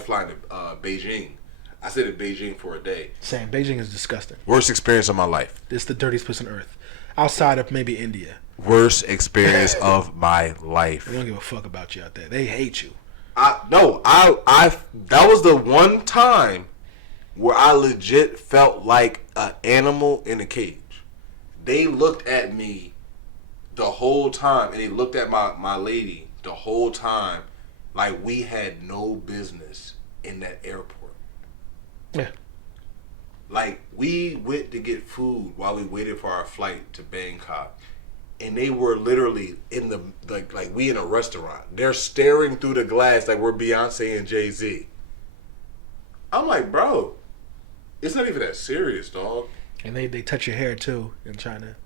fly into Beijing. I stayed in Beijing for a day. Same. Beijing is disgusting. Worst experience of my life. It's the dirtiest place on earth, outside of maybe India. Worst experience of my life. They don't give a fuck about you out there. They hate you. That was the one time where I legit felt like an animal in a cage. They looked at me the whole time, and they looked at my lady the whole time like we had no business in that airport. Yeah. Like, we went to get food while we waited for our flight to Bangkok, and they were literally in the like we in a restaurant. They're staring through the glass like we're Beyonce and Jay-Z. I'm like, bro, it's not even that serious, dog. And they touch your hair too in China,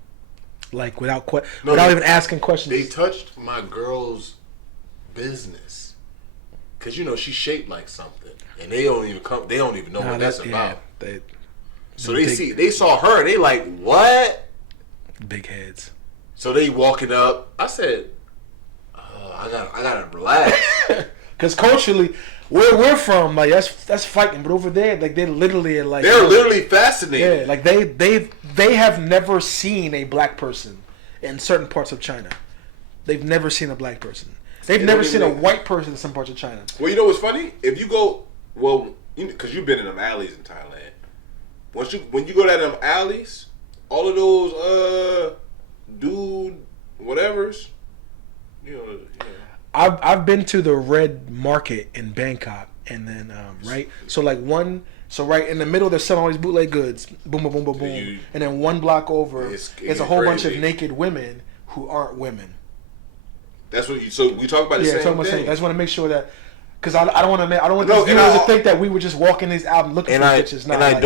like without even asking questions. They touched my girl's business, cause she's shaped like something, and they don't even know what that's about. They saw her, and they like, what? Big heads. So they walking up. I said, I gotta relax. Cause culturally, where we're from, like that's fighting, but over there, like they're literally fascinated. Yeah, like they have never seen a black person in certain parts of China. They've never seen a black person. They've never seen a white person in some parts of China. Well, you know what's funny? If you go, because you've been in them alleys in Thailand. When you go down them alleys, all of those dude whatevers, I've been to the Red Market in Bangkok, and then right in the middle they're selling all these bootleg goods, boom, boom, boom, boom, boom, and then one block over is a whole bunch of naked women who aren't women. That's what so we talk about the same thing. I just want to make sure that, because I don't want these viewers to think that we were just walking these albums looking for bitches. I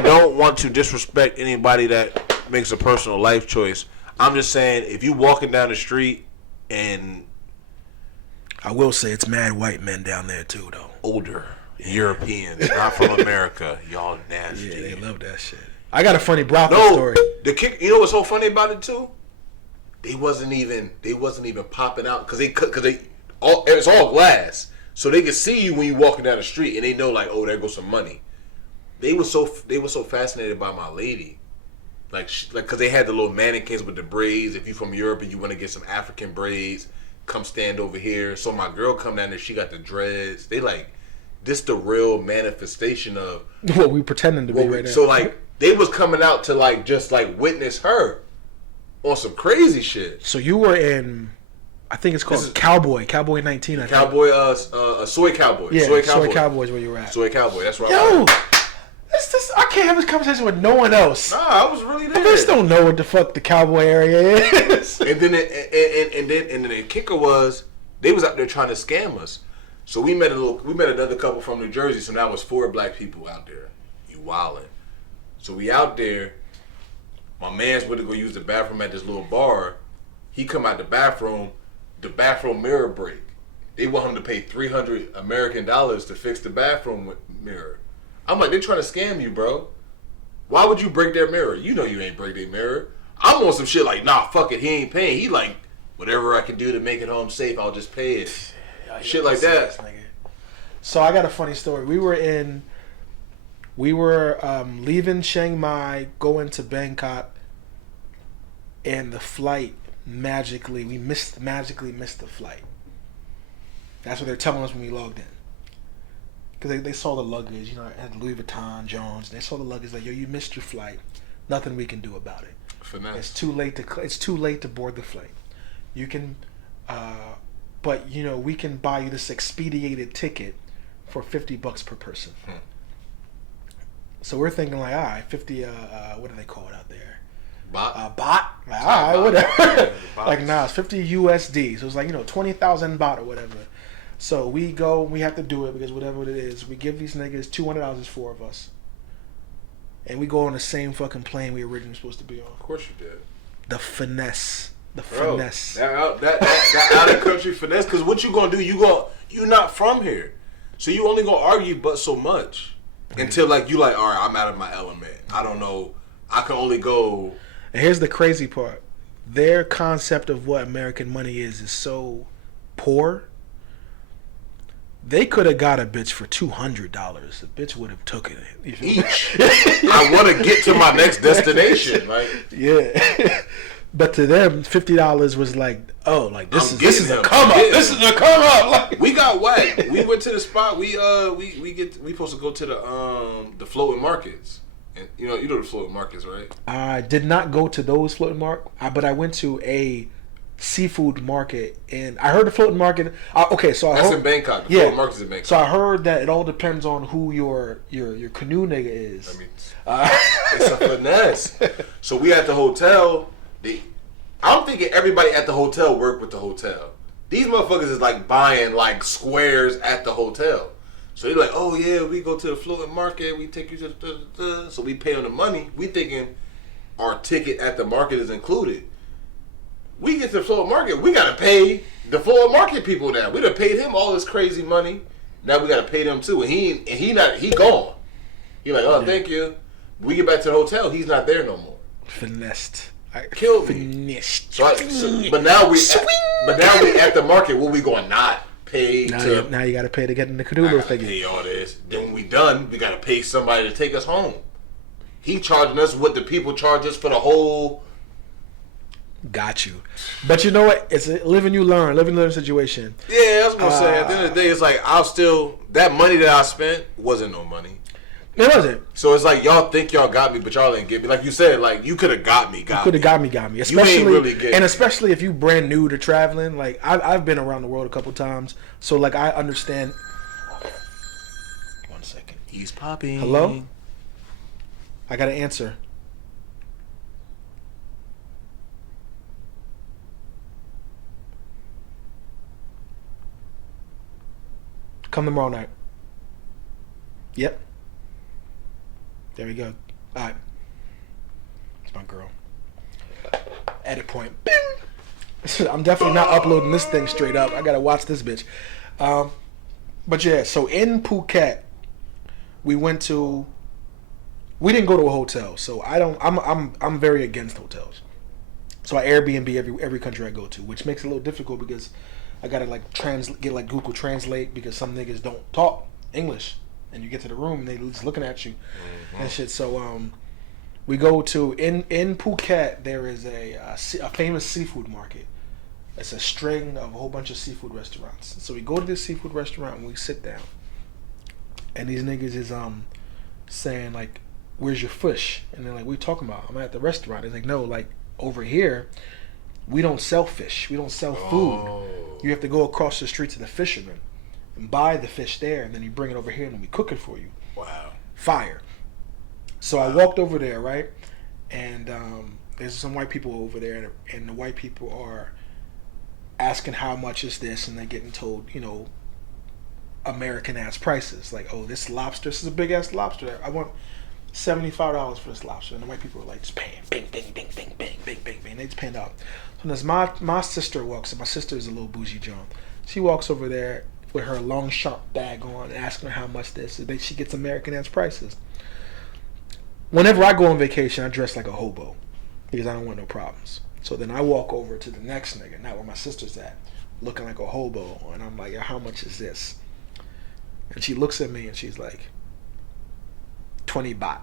don't want to disrespect anybody that makes a personal life choice. I'm just saying, if you walking down the street and I will say it's mad white men down there too, though. Older Europeans, not from America. Y'all nasty. Yeah, they love that shit. I got a funny brothel story. The kick. You know what's so funny about it too? They wasn't even popping out because it's all glass, so they could see you when you walking down the street, and they know like, oh, there goes some money. They were so fascinated by my lady, like because they had the little mannequins with the braids. If you from Europe and you want to get some African braids, come stand over here. So my girl come down there, she got the dreads. They like, this the real manifestation of what we pretending to be right now. So like they was coming out to like just like witness her on some crazy shit. So you were in, I think it's called Cowboy 19. I Cowboy, Soy Cowboy. Yeah, Soy Cowboy is where you were at. Soy Cowboy, that's right. Yo, I can't have this conversation with no one else. Nah, I was really there. I just don't know what the fuck the Cowboy area is. and then the kicker was they was out there trying to scam us. So we met another couple from New Jersey. So now it was 4 black people out there. You wildin'. So we out there. My man's went to go use the bathroom at this little bar. He come out the bathroom mirror break. They want him to pay $300 American to fix the bathroom mirror. I'm like, they're trying to scam you, bro. Why would you break their mirror? You know you ain't break their mirror. I'm on some shit like, nah, fuck it, he ain't paying. He like, whatever I can do to make it home safe, I'll just pay it. Shit like that. So I got a funny story. We were leaving Chiang Mai, going to Bangkok, and the flight magically missed the flight. That's what they're telling us when we logged in. Because they saw the luggage, it had Louis Vuitton, Jones. They saw the luggage like, yo, you missed your flight. Nothing we can do about it. Finesse. It's too late to board the flight. You can, but you know we can buy you this expedited ticket for $50 per person. So we're thinking like, all right, 50. What do they call it out there? Bot. Bot. Like, all right, bot. whatever. Yeah, Like, bots. nah, it's 50 USD. So it's like 20,000 baht or whatever. So we go. We have to do it because whatever it is, we give these niggas $200. There's 4 of us, and we go on the same fucking plane we originally supposed to be on. Of course you did. The finesse. The Bro, finesse. that out of country finesse. Because what you gonna do? You not from here, so you only gonna argue but so much until like you like, all right, I'm out of my element. I don't know. I can only go. And here's the crazy part: their concept of what American money is so poor. They could have got a bitch for $200. The bitch would have taken it. You feel me? Each. I want to get to my next destination. Like, Yeah. But to them, $50 was like, oh, like this I'm is a getting come him. up. I'm getting This him. is a come up. Like we got whacked. We went to the spot. We supposed to go to the floating markets. And you know the floating markets, right? I did not go to those floating but I went to a seafood market, and I heard the floating market. Okay, so I That's heard, in Bangkok. The yeah. floating markets in Bangkok. So I heard that it all depends on who your canoe nigga is. I mean, it's a finesse. So we at the hotel. I'm thinking everybody at the hotel work with the hotel. These motherfuckers is like buying like squares at the hotel. So they're like, oh yeah, we go to the floating market. We take you to the. So we pay them the money. We thinking our ticket at the market is included. We get to the floating market. We gotta pay the floating market people now. We done paid him all this crazy money. Now we gotta pay them too. And he gone. He like, oh, thank you. We get back to the hotel. He's not there no more. Finessed. Killed me. Finessed. But now we at the market. What we going not pay to? Now you got to pay to get in the I canoe gotta thing. pay all this. Then when we done, we gotta pay somebody to take us home. He charging us what the people charge us for the whole. Got you. But you know what? It's a live and you learn. Live and learn situation. Yeah, I was gonna say. At the end of the day, it's like that money that I spent wasn't no money. It wasn't. So it's like y'all think y'all got me, but y'all didn't get me. Like you said, like you could have got me. Could have got me. You ain't really getting me. Especially if you brand new to traveling. Like I've been around the world a couple times, so like I understand. 1 second. He's popping. Hello? I got an answer. Come tomorrow night. Yep. There we go. All right. It's my girl. Edit point. Bing! I'm definitely not uploading this thing straight up. I gotta watch this bitch. But yeah, so in Phuket, we didn't go to a hotel, so I'm very against hotels. So I Airbnb every country I go to, which makes it a little difficult because I gotta like get like Google Translate because some niggas don't talk English, and you get to the room and they just looking at you and shit. So we go to in Phuket. There is a famous seafood market. It's a string of a whole bunch of seafood restaurants. So we go to this seafood restaurant and we sit down, and these niggas is saying like, "Where's your fish?" And they're like, "What are you talking about? I'm at the restaurant." They're like, "No, like over here, we don't sell fish. We don't sell food. Oh. You have to go across the street to the fisherman and buy the fish there, and then you bring it over here and we cook it for you." Wow. Fire. So I walked over there, right? And there's some white people over there, and the white people are asking how much is this, and they're getting told, American ass prices. Like, oh, this lobster, this is a big ass lobster. I want $75 for this lobster. And the white people are like, just paying, bing, bing, bing, bing, bing, bing, bing, bing. They just paying out. So as my sister walks, and my sister is a little bougie John. She walks over there with her long, sharp bag on, asking her how much this is. She gets American ass prices. Whenever I go on vacation, I dress like a hobo because I don't want no problems. So then I walk over to the next nigga, not where my sister's at, looking like a hobo, and I'm like, how much is this? And she looks at me and she's like, 20 baht.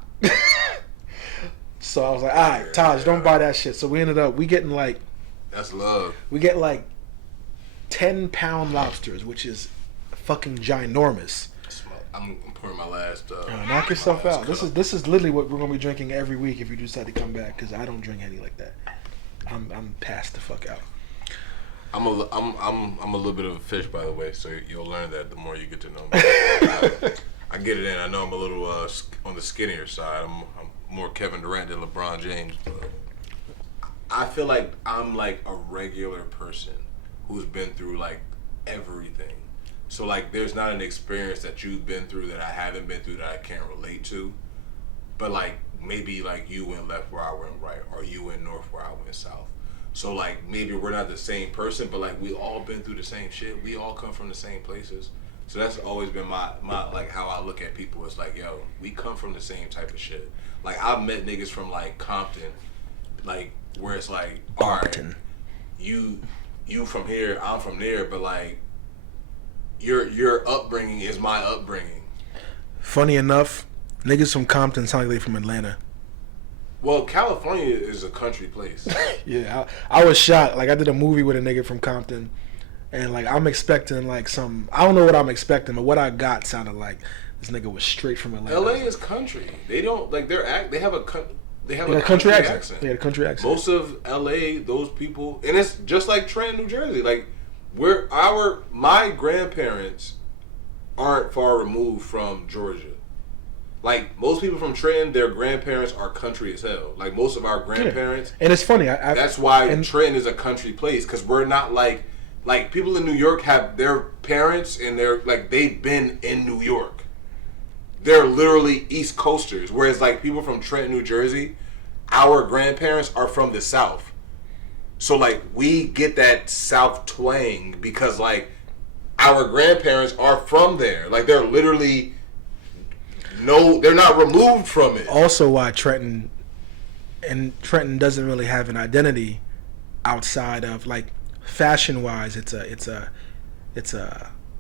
So I was like, all right, Taj, don't buy that shit. So we ended up, we get like 10-pound lobsters, which is fucking ginormous. I'm pouring my last. Knock yourself my last out. cup. This is literally what we're gonna be drinking every week if you decide to come back. Because I don't drink any like that. I'm passed the fuck out. I'm a little bit of a fish, by the way, so you'll learn that the more you get to know me. I get it in. I know I'm a little on the skinnier side. I'm more Kevin Durant than LeBron James, but I feel like I'm like a regular person who's been through like everything. So like, there's not an experience that you've been through that I haven't been through that I can't relate to. But like, maybe like you went left where I went right, or you went north where I went south. So like, maybe we're not the same person, but like, we all been through the same shit. We all come from the same places. So that's always been my like how I look at people. It's like, yo, we come from the same type of shit. Like, I've met niggas from like Compton, like where it's like, all right, you from here, I'm from there, but like, your upbringing is my upbringing. Funny enough, niggas from Compton sound like they from Atlanta. Well, California is a country place. Yeah, I was shocked. Like, I did a movie with a nigga from Compton, and like, I'm expecting like some. I don't know what I'm expecting, but what I got sounded like this nigga was straight from Atlanta. LA is country. They don't like they have a country accent. They had a country accent. Most of LA, those people, and it's just like Trenton, New Jersey. Like, my grandparents aren't far removed from Georgia. Like, most people from Trenton, their grandparents are country as hell. Like, most of our grandparents. Yeah. And it's funny. That's why Trenton is a country place, because we're not like people in New York have their parents and they've been in New York. They're literally East Coasters. Whereas like people from Trenton, New Jersey, our grandparents are from the South. So like, we get that South twang because like our grandparents are from there. Like, they're literally they're not removed from it. Also, why Trenton doesn't really have an identity outside of like fashion wise. It's a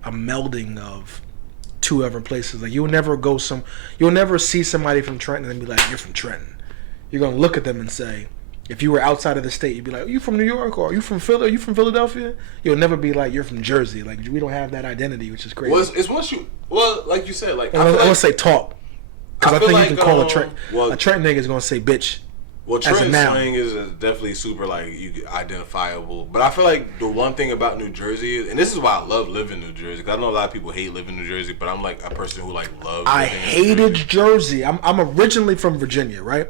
melding of two other places. Like, you'll never see somebody from Trenton and be like, you're from Trenton. You're gonna look at them and say, if you were outside of the state, you'd be like, are you from New York, or are you from Philly? Are you from Philadelphia? You'll never be like, you're from Jersey. Like, we don't have that identity, which is crazy. Well, it's once like you said, like, I'm gonna say talk, because I think like, you can call a Trenton nigga is gonna say bitch. Well, Trenton slang is definitely super, like, identifiable. But I feel like the one thing about New Jersey, and this is why I love living in New Jersey, because I know a lot of people hate living in New Jersey, but I'm like a person who like loves. I hated Jersey. I'm originally from Virginia, right?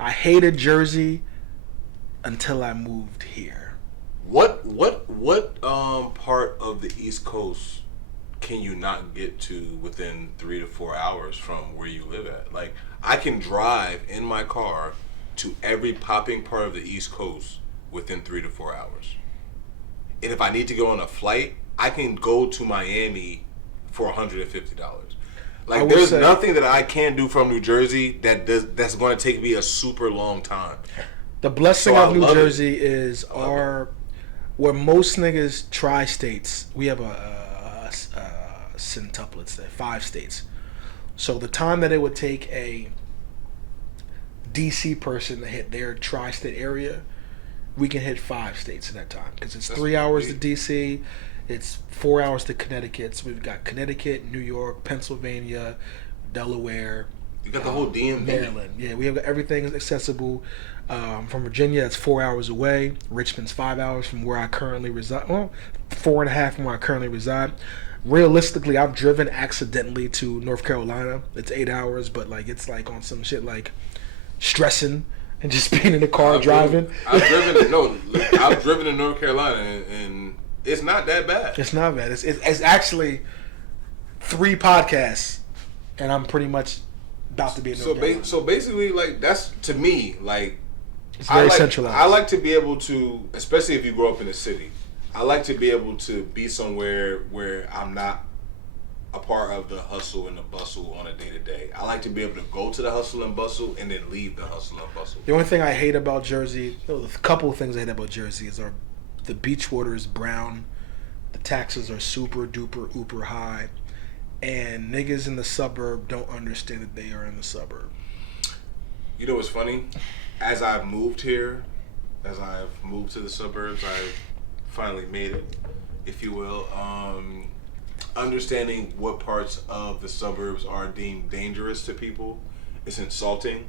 I hated Jersey until I moved here. What part of the East Coast can you not get to within 3 to 4 hours from where you live at? Like, I can drive in my car to every popping part of the East Coast within 3 to 4 hours. And if I need to go on a flight, I can go to Miami for $150. Like, there's nothing that I can do from New Jersey that's going to take me a super long time. The blessing of New Jersey is where most niggas tri-states, we have a centuplets there, 5 states. So the time that it would take a DC person to hit their tri-state area, we can hit 5 states in that time, because it's 3 hours to DC, it's 4 hours to Connecticut. So we've got Connecticut, New York, Pennsylvania, Delaware. You got the whole DMV. Maryland. Yeah, we have everything accessible. From Virginia, that's 4 hours away. Richmond's 5 hours from where I currently reside. Well, 4.5 from where I currently reside. Realistically, I've driven accidentally to North Carolina. It's 8 hours, but like, it's like on some shit like stressing and just being in the car driving. I've driven to North Carolina, and it's not that bad. It's not bad. It's actually 3 podcasts, and I'm pretty much about to be in North Carolina. So basically, like, that's, to me, like, it's very centralized. I like to be able to, especially if you grow up in a city, I like to be able to be somewhere where I'm not a part of the hustle and the bustle on a day-to-day. I like to be able to go to the hustle and bustle and then leave the hustle and bustle. The only thing I hate about Jersey, a couple of things I hate about Jersey is the beach water is brown, the taxes are super duper ooper high, and niggas in the suburb don't understand that they are in the suburb. You know what's funny? As I've moved here, as I've moved to the suburbs, I've finally made it, if you will. understanding what parts of the suburbs are deemed dangerous to people is insulting.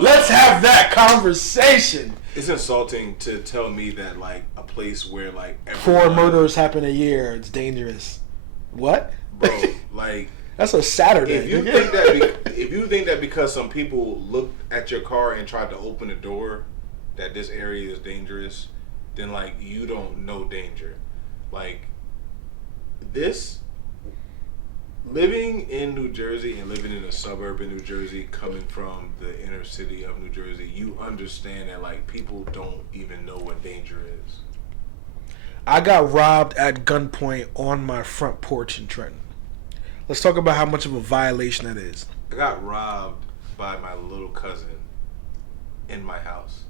Let's have that conversation. It's insulting to tell me that like a place where like 4 murders happen a year. It's dangerous. What? bro, like That's a Saturday. if you think that if you think that because some people looked at your car and tried to open the door that this area is dangerous, then like you don't know danger. Like this living in New Jersey and living in a suburb in New Jersey, coming from the inner city of New Jersey, you understand that like people don't even know what danger is. I got robbed at gunpoint on my front porch in Trenton. Let's talk about how much of a violation that is. I got robbed by my little cousin in my house.